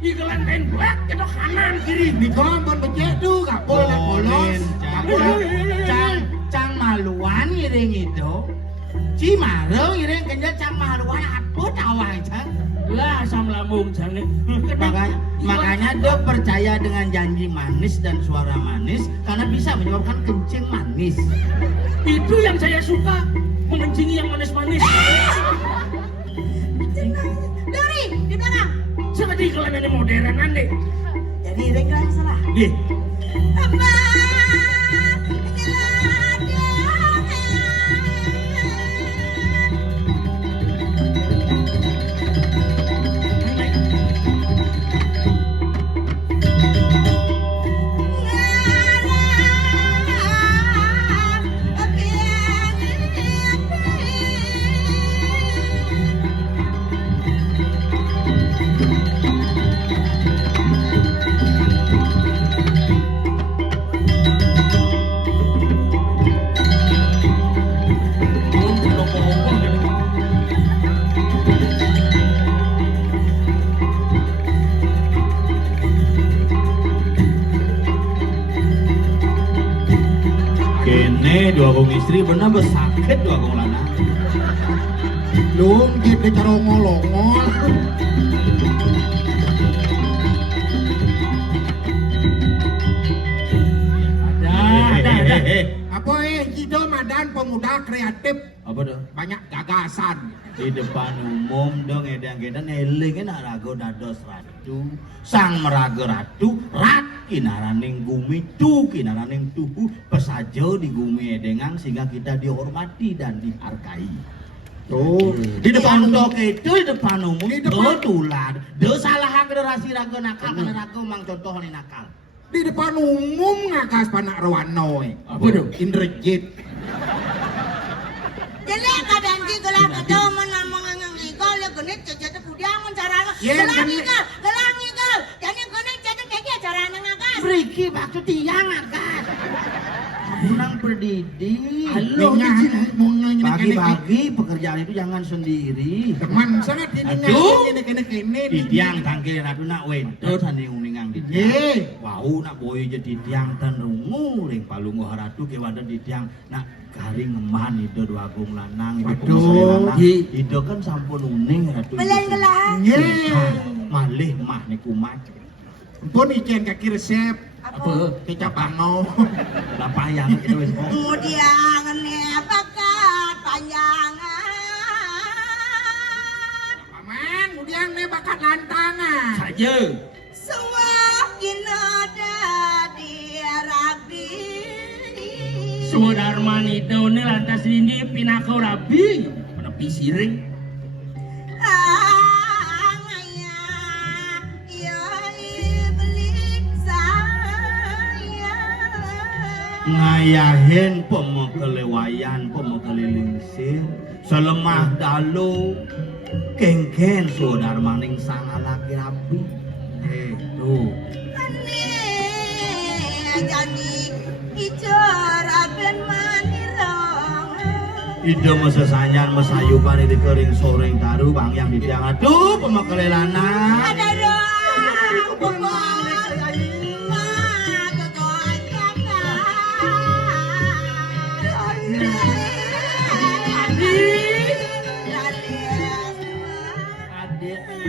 Iklan tembak ke kanan kiri. Di kompon becek tu gak boleh polos. Gak boleh. Cang maluan ngiring itu. Cimareng ngiring kenja cang maluan apa tawang cang. Lah asam lambung jangan. Makanya dia percaya dengan janji manis dan suara manis karena bisa menyebabkan kencing manis. Itu yang saya suka, mengencingi yang manis-manis. Dori, di belakang. Seperti iklan ini modernan deh. Jadi ringkang salah. Nih, Nih dua gong istri bener besakit dua gong lanang. Lung gitu cara ngolongol. Ada. Apa Jido Madan pemuda kreatif Apa dah? banyak gagasan. Di depan umum dong edang-edang eling nak rago dados ratu sang meraga ratu rat kinaraning gumi tu kinaraning tuhu pesajo di gumi edengang sehingga kita dihormati dan dihargai. Tuh, Di depan tok itu di depan umum Di depan- tular do salah generasi raga nakal karena raga mang contoh ni nakal. di depan umum ngakas panak Rawano. Apa tuh? Indrajit. Jelek keadaan di gelar kedua menang ikal ya genit jadi pudiangan cara Ya, gelang genit. ikal jadi genit jadi kayak cara nangakan. Friki waktu tiang akan. Kurang pendidik. Halo, Pagi-pagi pekerjaan itu jangan sendiri. teman sangat ini Aduh. kene Di tiang tangke ratu nak wento sani uningang di tiang. Ye. Wau nak boy jadi tiang tan rungu ring palungu haratu ke wadah di tiang nak garing ngeman itu dua agung lanang itu Waduh. pengusaha lanang. Ye. Itu kan sampun uning ratu. Belen gelang. Ye. Malih mah ni kumat. Pun ijen kaki resep Apa? kecap bangau. Lapayang itu wis. Kemudian bakat panjangan. Paman, kemudian nih bakat lantangan. Saja. Semakin ada di rabi. Sudarman itu nih lantas ini pinakau rabi. Menepi siring. Angaya ya iblis saya. Ngayahin pemekelewayan pemekelingsir selemah dalu kengken sudarmaning sang laki rabi. Tuh. Jadi bicara ben manirang. Ide mesesanyan mesayupan di kering soreng taru bang yang di tiang aduh pemekelelana. Ada dong bobol. Ma totoan Adik.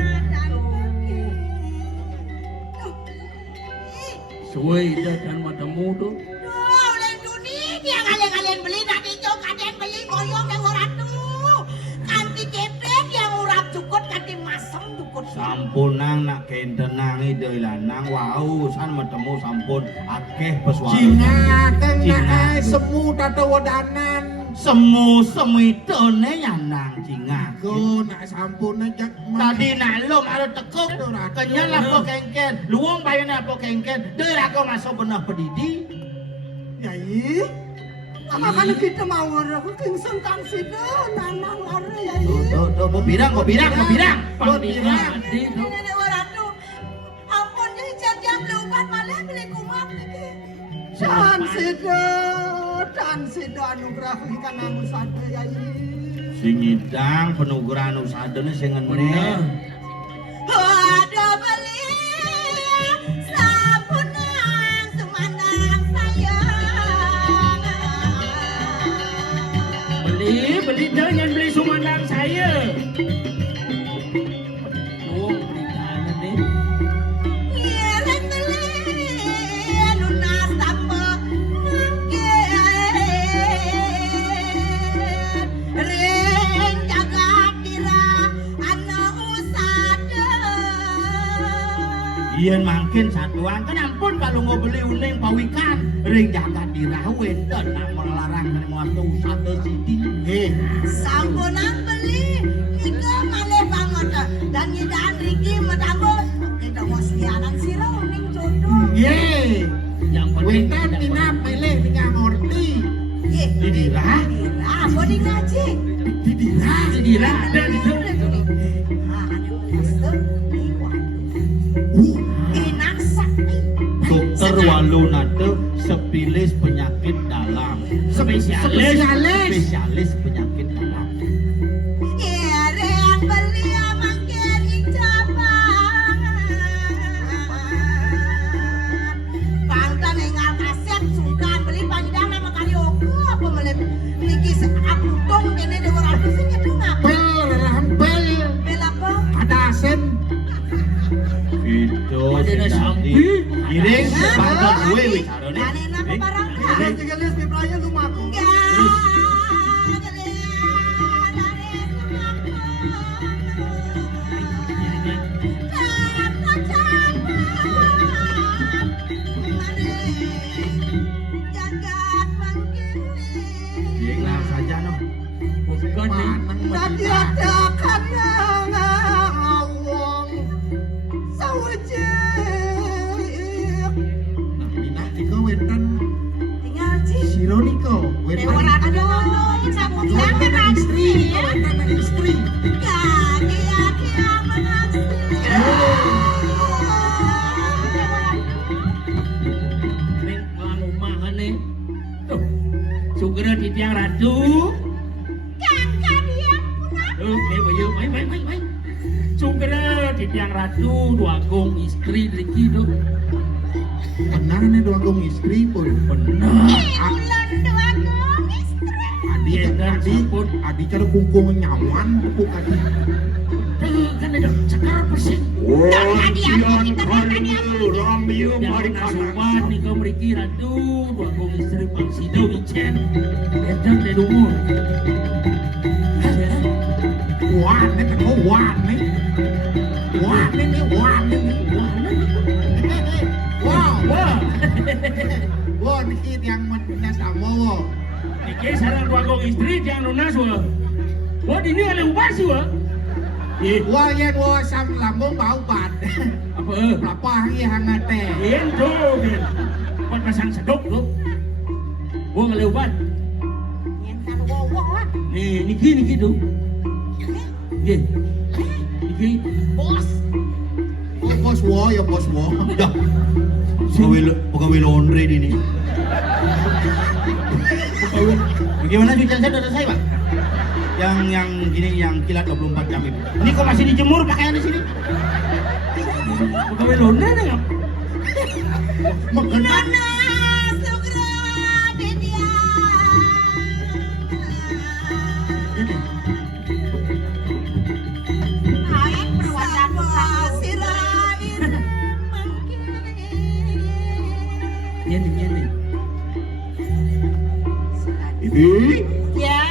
Suwe dan mata muda. Duh, lain dunia dia kalian beli nanti jauh kalian beli boyong yang urap tuh. Kanti cepet yang urap cukut kanti masem cukut. Sampunang nak kentenang ide lanang wau san metemu sampun akeh pesuara. Cina Cina. tengah semu tata wadanan. Semu semitone yanang cinga. Go nak sampun ajak Tadi nalom ada tekuk kenyal apa kengken luang bayar apa kengken der aku masuk benar pedidi. Yai. Apa kalau kita mau orang kengsen kang sida nanang orang yai. Tuh mau birang. Panglima adik. Nenek orang tuh. Ampun jadi jam lebat malah beli kumat lagi. Dan sida anugerah ikan anu sade yai. Singidang penugrahan usadene sing ngene. Bener. Ada beli sapunang sumandang sayang. Beli jangan beli sumandang saya. Nuang beli tanah deh. Yeran beli lunas tanpa mungkin. Ring jaga dira anak usada. Yen mangkin satuan kan ampun kalau mau beli uning pawikan ring jagat dirawen dan nak melarang dari waktu satu sidi. Sampunang beli ika malih banget dan nyidaan Riki medambo kita mau siaran sirah uning jodoh. Ye. Yang penting Wetan tina pilih tina ngerti. Ye, Didira. ah, bodi ngaji. Didira. Didira dan itu. Ah, ada master iwan. Enak sakti. Dokter walu nate sepilis penyakit dalam. Spesialis penyakit dalam. Yang beli mangkin ijabah. Pangtan nengal kaset sungkan beli panjang nama karaoke apa melip niki aku tong kene dewe ratu sing nyedung apa? Pel, rampel. Bel apa? Ada asen. Itu Ada sampi. Giring sepanjang gue bicaranya. Kane napa barang ka? Gelis gelis di playa lumaku. Giring lah saja no. Bukan nih. Tadi ada kan yang awong sawajik. Nah, minat niko wenten Tinggal sih. siro niko Dewe wenten. ratu sapu bilang kan Istri, wenten istri. Kaki-kaki menaksi. Neng mangumahan nih. Tuh. Sugera di tiang ratu. Kakak dia punah. Tuh, main. Sugera di tiang ratu dua gong istri Riki tuh. Benar nih dua gong istri pun. Benar. Bulan dua gong istri. Adi cara kungkung nyawan tepuk adi. Tuh, kan ada cakar persing. Tadi aku Romeo Yang nasuman nih kau Riki ratu dua gong istri Pangsido Icen. Edan dari umur. Wan nih teko wan nih. Wan nih. Wow. Wah. Wah nih yang menes amo. Iki sarang dua gong istri yang lunas wah. Wah ini ada ubah sih wah. Wah yen wah sam lambung bau bad. Apa? Berapa hari hangat teh? Yen tuh, Yen. Buat pasang sedok tuh. Gua ngeleubat. Nyen kan wong lah. Nih, niki tuh. Ye. Niki. Bos. Oh bos wo ya bos wo. Ya. Pegawai laundry di ini. Bagaimana cucian saya sudah selesai, Pak? Yang gini yang kilat 24 jam itu. Ini kok masih dijemur pakaian di sini? Pegawai laundry enggak? Mengenai Nana Sugra Dedia. Aing perwakilan sirain Yen. Ini ya.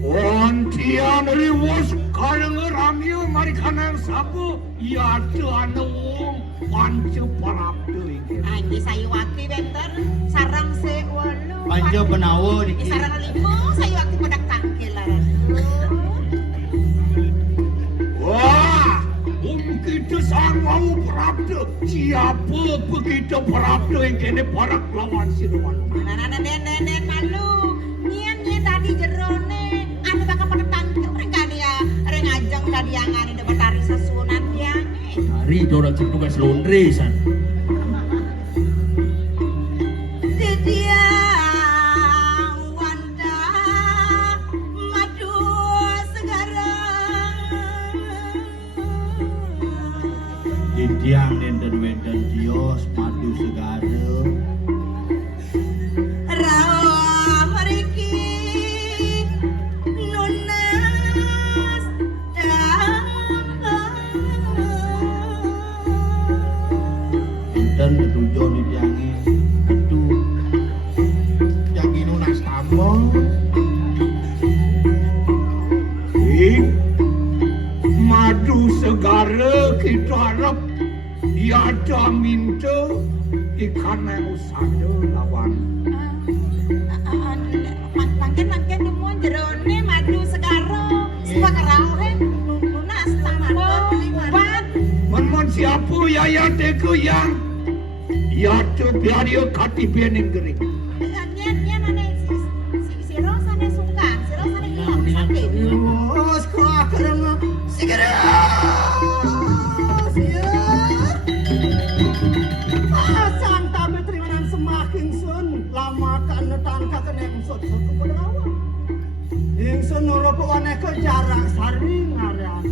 Ontian riwas karang ramyu marikanan sabu ya anu pancu parap deui. Aing sayuwakti benter sarang sewolu. panjo penawo di Di sarang limo sayuwakti padak tangkilan. Wah, begitu sang mau parapde, siapa begitu parapde yang kene parak lawan siluan. Nana den malu. Nyen tadi jerone anu bakal padak tangkil mereka dia reng ajeng tadi yang anu dapat tari sasunan dia. Hari dorang tugas laundry san. Dia Wanda madu segara. di tiang nenten wenten dios madu segara. Rawa meriki nunas Enten ketujuh di tiangnya. Aduh. yang inunas tamo. Madu segara kita harap tiada minta ikan yang usada lawan. Mangken demun jerone madu segara. Sepakarau nunas tamat liman. Mon siapa ya teko yang ya tu biar dia kati bening gering. Nya mana si Rosa ne sungkan, si Rosa ne hilang sakit. Bos kok kereng segera. Pasang tabe terimanan semakin sun lama kan tangka kenem sot kepada awak. Ingsun nurut wane ke jarak saring ngarean.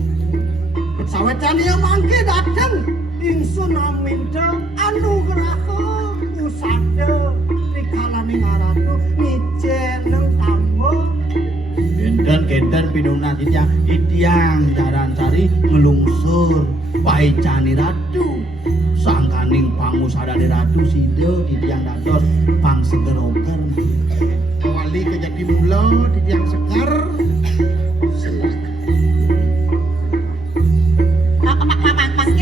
Sawetan dia mangke dateng. Ingsun aminta anugerah usada rikala ning aratu nijen nang Eden pinunas itiang jaran cari ngelungsur paicani ratu sangkaning pangusadane ratu sida itiang dados pang segeroker Wali ke Jatimula di tiang sekar.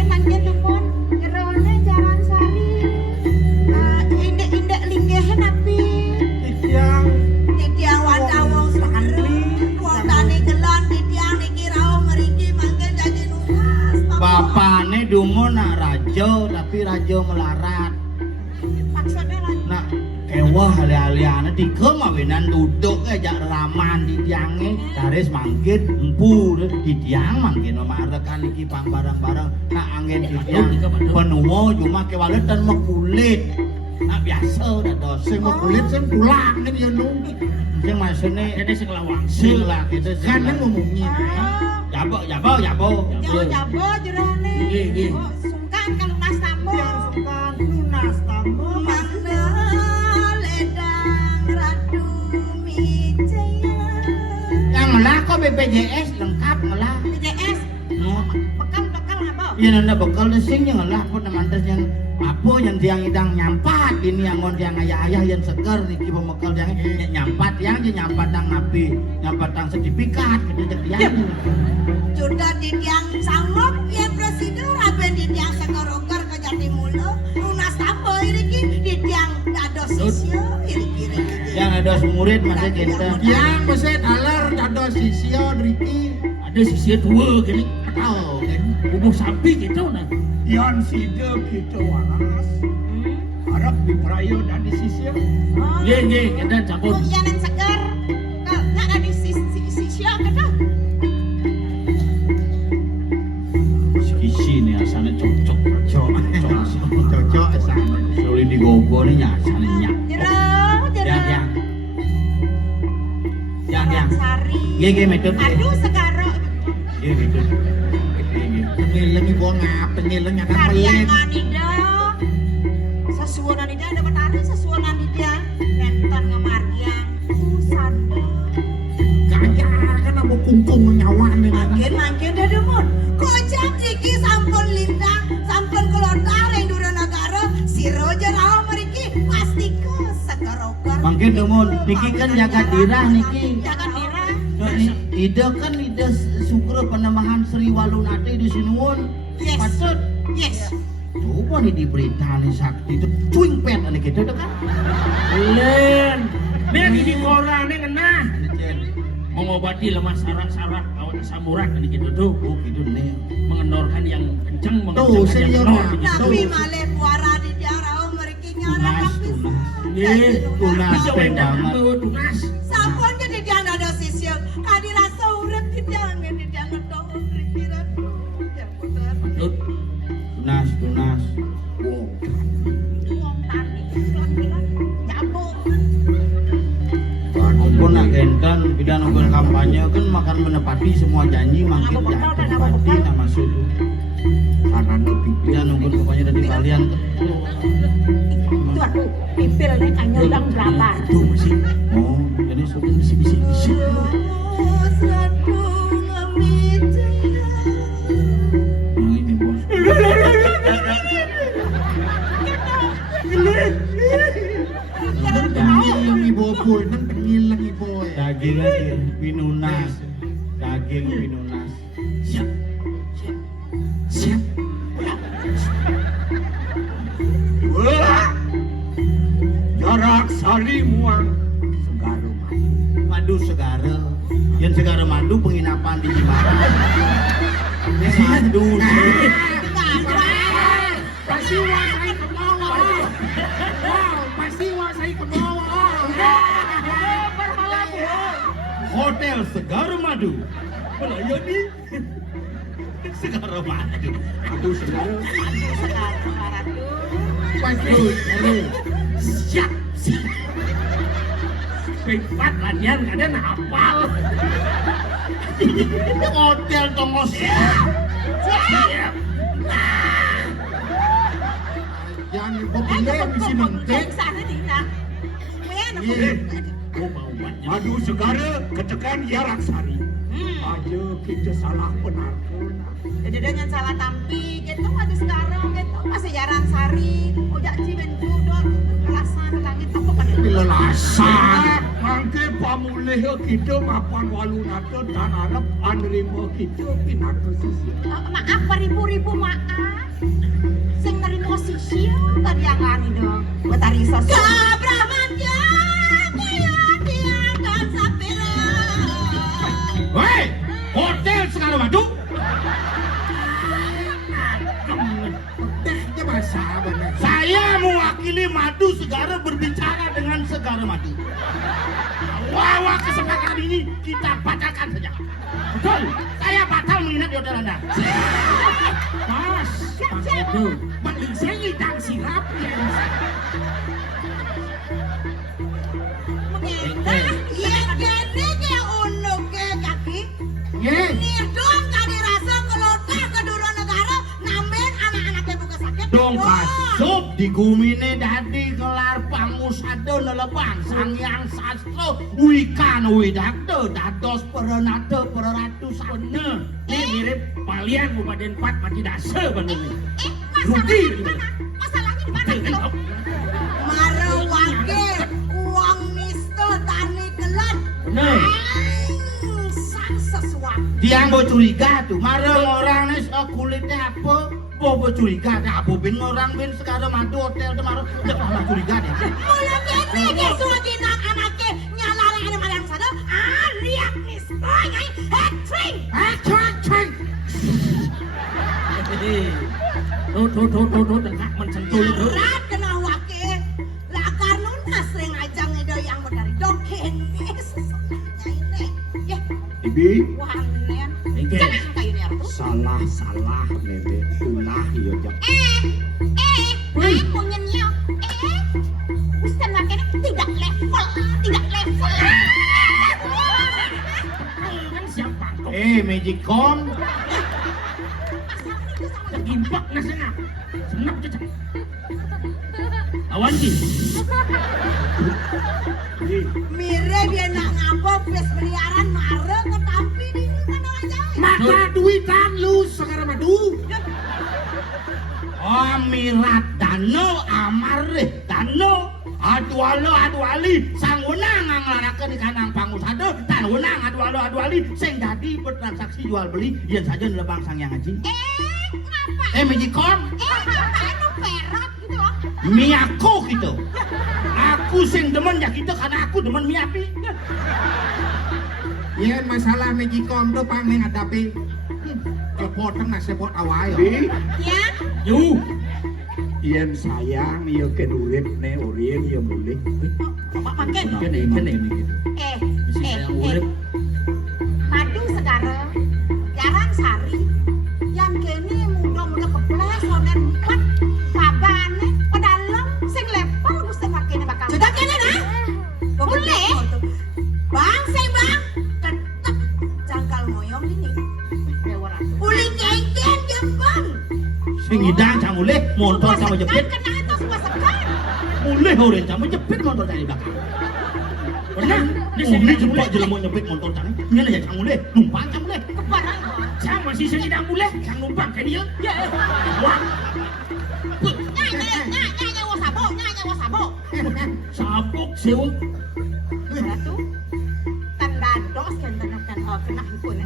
Mangkin dukun jerone jalan sari. Indek linggehan api. Titiang wadah wong sari. Wong tani gelon titiang niki rawuh mriki mangkin dadi nunas. bapane dungo nak raja tapi raja melarat Maksudnya lagi. nak kewah hale-haleane tiga mawinan duduk jak raman di tiange daris mangkin empu di tiang mangkin marekan iki pang barang-barang nak angin di tiang penuwo cuma kewaletan mekulit nak biasa dados Sing mau kulit sing pulang kan ya nu. sing masene Ini sing lawang. sing lah kita Kan ngomongnya. jabo Jabo jerone. Nggih. Oh, sungkan kalau lunas tamu. Tiang sungkan lunas tamu Mangna ledang ratu mijaya. yang ngelah kok BPJS lengkap ngelah BPJS bekal apa? ya nanda bekal sing yang ngelah pun mantes yang apa yang tiang idang nyampat ini yang ngon tiang ayah yang seger niki pemekal yang nyampat yang nyampat tang nabi nyampat tang sertifikat gitu tiang Sudah di tiang sanggup ya presiden raben di tiang sekoroker ke Jatimula lunas tamu iriki di tiang dados sisyo iriki. yang ada murid masa kita Yang mesin aler dados sisio Riki. Ada sisi dua gini. Tahu kan. Bubuh sapi gitu nah. Yang sida kita waras. Harap diperayo dan di sisio. Nggih, kita campur. Kuyanan seger nggak ada di sisyo kada. isi nih asane cocok cocok asane suri digogo nih asane nyak yang Sari. Gege metode. Aduh sekarang Iya gitu. Pengilengi ngap, pengilengi anak tarian pelit. anida. Sesuon anida ada petani sesuon anida. Nonton ngemargiang. Sanda. Kaya kan mau kungkung nyawa nih. Mangkin dah demun. Kocak iki sampun lintang, sampun kelontar yang dura negara. Si Roger awal meriki pasti ke sekarokar. Mungkin demun niki kan jaga dirah niki. Jangan dira. Ide kan ide sukro penambahan Sri Walunate di Sinuwun. Yes. Patut. Yes. Coba nih di berita nih sakti itu cuing pet nih gitu kan. Len. Nek di koran nih kena. Mengobati lemah sarak-sarak awak samurak ini gitu tuh. Oh gitu nih. Mengendorkan yang kencang, Tuh, mengencangkan yang senior, kendor Nak. gitu. Tapi malah puara di jarau meriki nyara Tunas, kapis. tunas. Nggih, Tunas bisa peng wedang banget. ambeut tunas. Sampun jadi dia ada sisyo. Kadi rasa urip di jangan di jangan tahu pikiran. Ya putar. Lut, Tunas. Wong tani kira-kira nyambung. Ampun nak genten bidan nungguin kampanye kan makan menepati semua janji makin tepati nama sudu. Kanan lebih. Bidan nungguin kampanye dari kalian kan. Itu aku pipil nih kanyodang berapa? Itu masih. Oh, jadi sudah bisi. Satu ngamijaya. Yang ini bos. Pengilang ibu boy, nang pengilang ibu boy. Daging lagi, pinunas. Daging pinunas. Siap. Wah. Jarak sari muang Segaru Madu segara. Yang segara madu penginapan di Jimbaran. Madu. Pasti wasai ke bawah. Wow, pasti wasai ke bawah. Hotel Segara Madu. Ayo nih. Segara Madu. Aduh segala. Sekarang Pasti. Siap. privat latihan kadang hafal. Hotel tongos. Siap. Yang ibu beli di sini mentek. sana dina. Men Iya. Oh, mau buat Madu segara ketekan jarak sari. aja kita salah penarkon. Jadi dia yang salah tampi, gitu ada sekarang, gitu masih jarang sari, ojak cimen judul, kelasan langit apa kan? Lelasan. Mangke pamulih kita mapan walunata dan arep anerima kita pinato sisi. Maaf beribu-ribu maaf. Sing nerimo sisi tariangan dong. Betari sosial. Kabramanja kaya diangkat sapila. Hei, hotel Segara Madu. Saya mewakili Madu Segara berbicara dengan Segara Madu. Wah, kesempatan ini kita batalkan saja. Betul, saya batal menginap di hotel Anda. Pas itu mending saya ngidang sirap ya. Mengeta, iya gede kaya unuk ke kaki. Ye, Nirdong kadi rasa kelota kedua negara nambahin anak-anaknya buka sakit. dong kasup digumine dadi kelar pangusada nelebang Sangyang Sastro Wikan Widakdo dados perenata perratusan. Bener, ini mirip palian Bupaten 4 mati dase bener nih. Masalahnya di mana? Masalahnya di mana gitu? Marawake uang nisto tani kelan. Bener. Sang sesuatu. Dia mau curiga tuh, marang orang nih kulitnya apa? Bobo curiga, dah apa bin orang bin Segara Madu hotel kemarin, udah malah curiga deh. Mulai gini dia sudah dinang anaknya nyalain ada malam sana. Riak nisto nyai hat-trick. Ceng. Tuh, tengah mensentuh itu. Berat kena wake. Lakar nuna sering ajang ide yang berdari doken. Sesuatu ini. Ya, Ibi, wah nen. Oke. Jangan kayu nih tuh. salah nenek ulah ya jak. Aku nyenyok. Ustaz makanya tidak level. Kan siapa? Magicom, Impak na sana. Senap aja. Awan sih. Mire dia nak ngapa pes beliaran mare ketampi di mana aja. mata duitan lu Segara Madu. Amirat Dano Amareh Dano adu ali sang wenang nglarakeun di kanang pangusada tan wenang adu ali sing dadi bertransaksi jual beli yen saja nelebang Sangyang Haji. Ngapa? Magicom, Anu perot gitu loh. Miyako gitu. Aku sing demen ya gitu karena aku demen Miyapi. Yen masalah Magicom tuh pameng hadapi kepotong nasibot awal. Bi, Ya, Yu. yen sayang ya ken urip ne urip ya mulih. makan. Kene. Mesti saya urip. Madu sekarang jarang sari. Yang kene muda-muda keples sonen 4 pabane pedalem sing level Gusti pakene bakal. Sudah kene nah. Boleh. Bang, sing bang. Tetep jangkal moyong ini. Uli kengken jempol. Sing ngidang cang mulih motor sama jepit. Kena itu semua sekan. Mulih ora cang jepit motor dari belakang. Bener. Ini jempol jelema nyepit motor cang. Ngene ya cang mulih numpang cang mulih. Kebarang. Saya masih sedang mulai. Kang numpang ke dia. Wah, Nyanya wasabo. sabuk sewu. Ratu. Tanda dos kan kena hipun.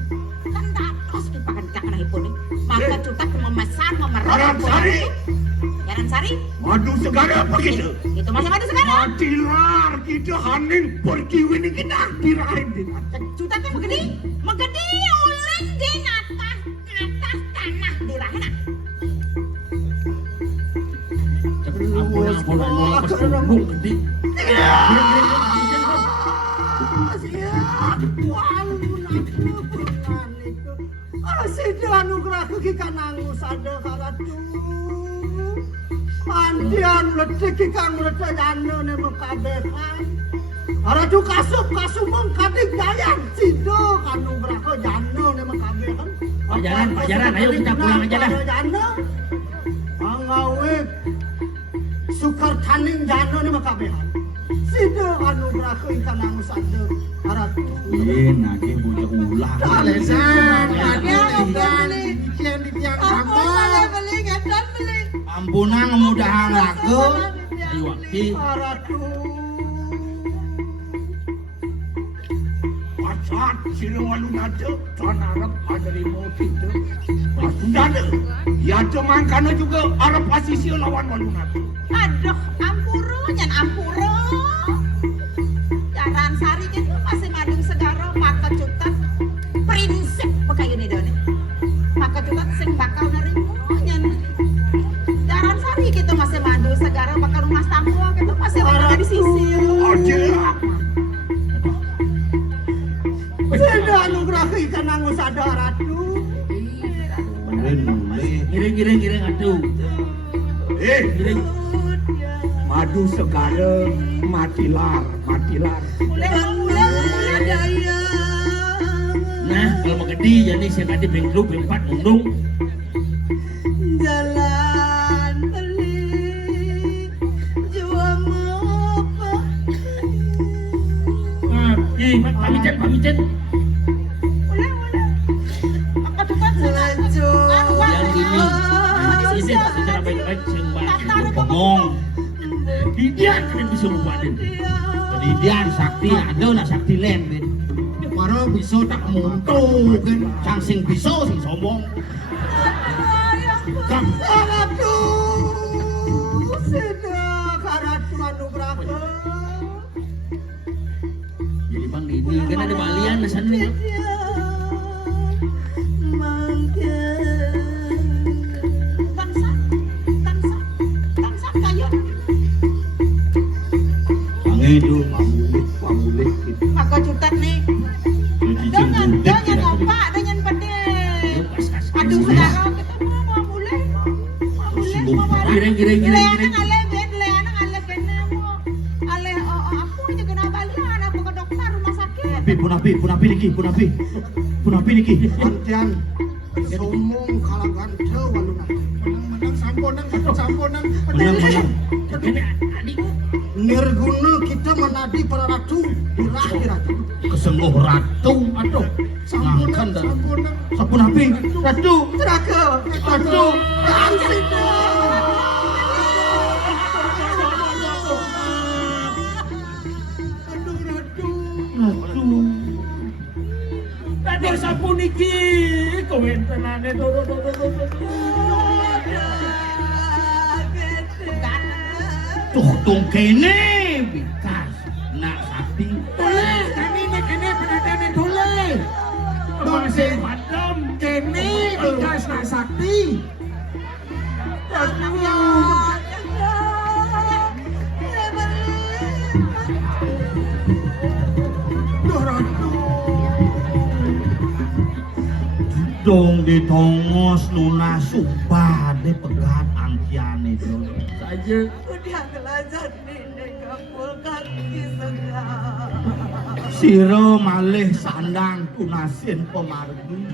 Tanda dos kipakan kena hipun. Maka kita memesan memerok. Jaran Sari. Madu Segara begitu. Itu masih Madu sekarang. Matilar kita haning pergi wini kita dirain di Juta teh begini ulin di atas tanah di rahena. Ampun, pas bumbung gede. Anugerah ke kanangu sada karatu. Pandian ledek kang ledek anu ne mekabehan. Araju kasumeng kading jayang cido kanugerah ke jano ne mekabehan. Pajaran, ayo kita pulang aja dah. Jano. Angawe sukar taning jano ne mekabehan. Sida anugrah ingkang anu sadeu Ratu. Iya, nake bocah ulah. Alesan, Ya, aduh, beli. kian di tiang Ampun, kampung. beli, ngedan beli. Ampunang ngemudahan lage. Ayo wakti. Ratu. Pasat sila walunada tan arep anerimo kita. Pasudana. Ya cuman kana juga arep asisi lawan walunada. Aduh, ampuro, nyan ampuro. Jaran sari itu masih madung segaro maka cutat prinsip pekayun idone. Maka cutat sing bakal nerimo nyan. Jaran sari gitu masih madu segaro bakal rumah tampo gitu masih orang di sisi. Aja. Sida anugrah ingkang anu sadeu Ratu. Giring atuh. Giring. Madu segala matilar. Mulai daya. Nah, kalau mau gede jadi saya tadi bengkluk bengpat mundung. Jalan beli juang apa? Ah, pamitan. Mulai. Apa tuh kan Yang ini, ini secara baik-baik sembah pengong. Didian kan bisa rupain. Didian sakti ada na sakti lain ben. Para bisa tak muntu kan. Sang sing bisa sing sombong. Ratu. Sida Ratu anugrah. Jadi bang ini kan ada balian di sana. Tansah kayu. Pangedu Pamulit kita. Maka cutat nih. Dengan opak, dengan pede. Aduh saudara kita mau mulai. Giring. Leanang aleh ben, leanang aleh ben mau. Aleh aku aja kena balian, aku ke dokter rumah sakit. Punapi niki. Antian somong kalangan teu waluna. Menang samponan. Menang. Adik. Nirguna kita menadi para ratu dirahi Ratu. Kesengguh ratu. Aduh. Ngangkan dan sapunapi. Ratu. Raka. Ratu. Sida. Ratu. Aduh sapu niki. Komentanane do. Tuh kene bikas. Nak sakti. Boleh, kene penadane boleh. Masih padam. Kene bekas nak sakti. Duh Ratu. Dong ditongos nuna supade pegat angkiane dong. Saja. Udah kelazat nih kapul kaki segar. Siro malih sandang tunasin pemargi.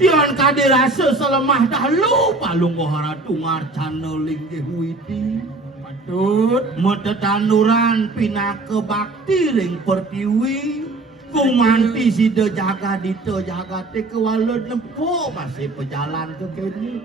Yon kadirasa selemah dahulu palung ratu ngarcana linggih witi. Patut. Metetanduran pinake bakti ring pertiwi. Kumanti sida jaga dita jaga te kewalud nempo masih pejalan ke kene.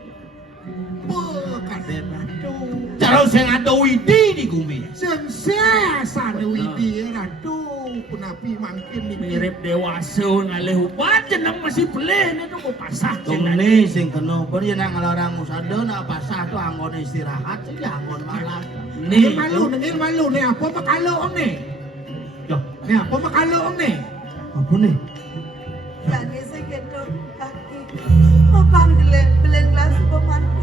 Kaden Ratu. Cara sing ada widi di gumi. Sengsia widi Ratu. Punapi mangkin ni Mirip dewasa ngalih ubat jeneng masih pelih nih tuh pasah Tungni sing kena beri nang ngalarang musada nak pasah tu anggon istirahat sing anggon malam. nih Nengin malu ni apa makalo om ni? Yo, Ni apa makalo om ni? apa nih? Yani sekedok kaki. Papang belen gelas pemandu.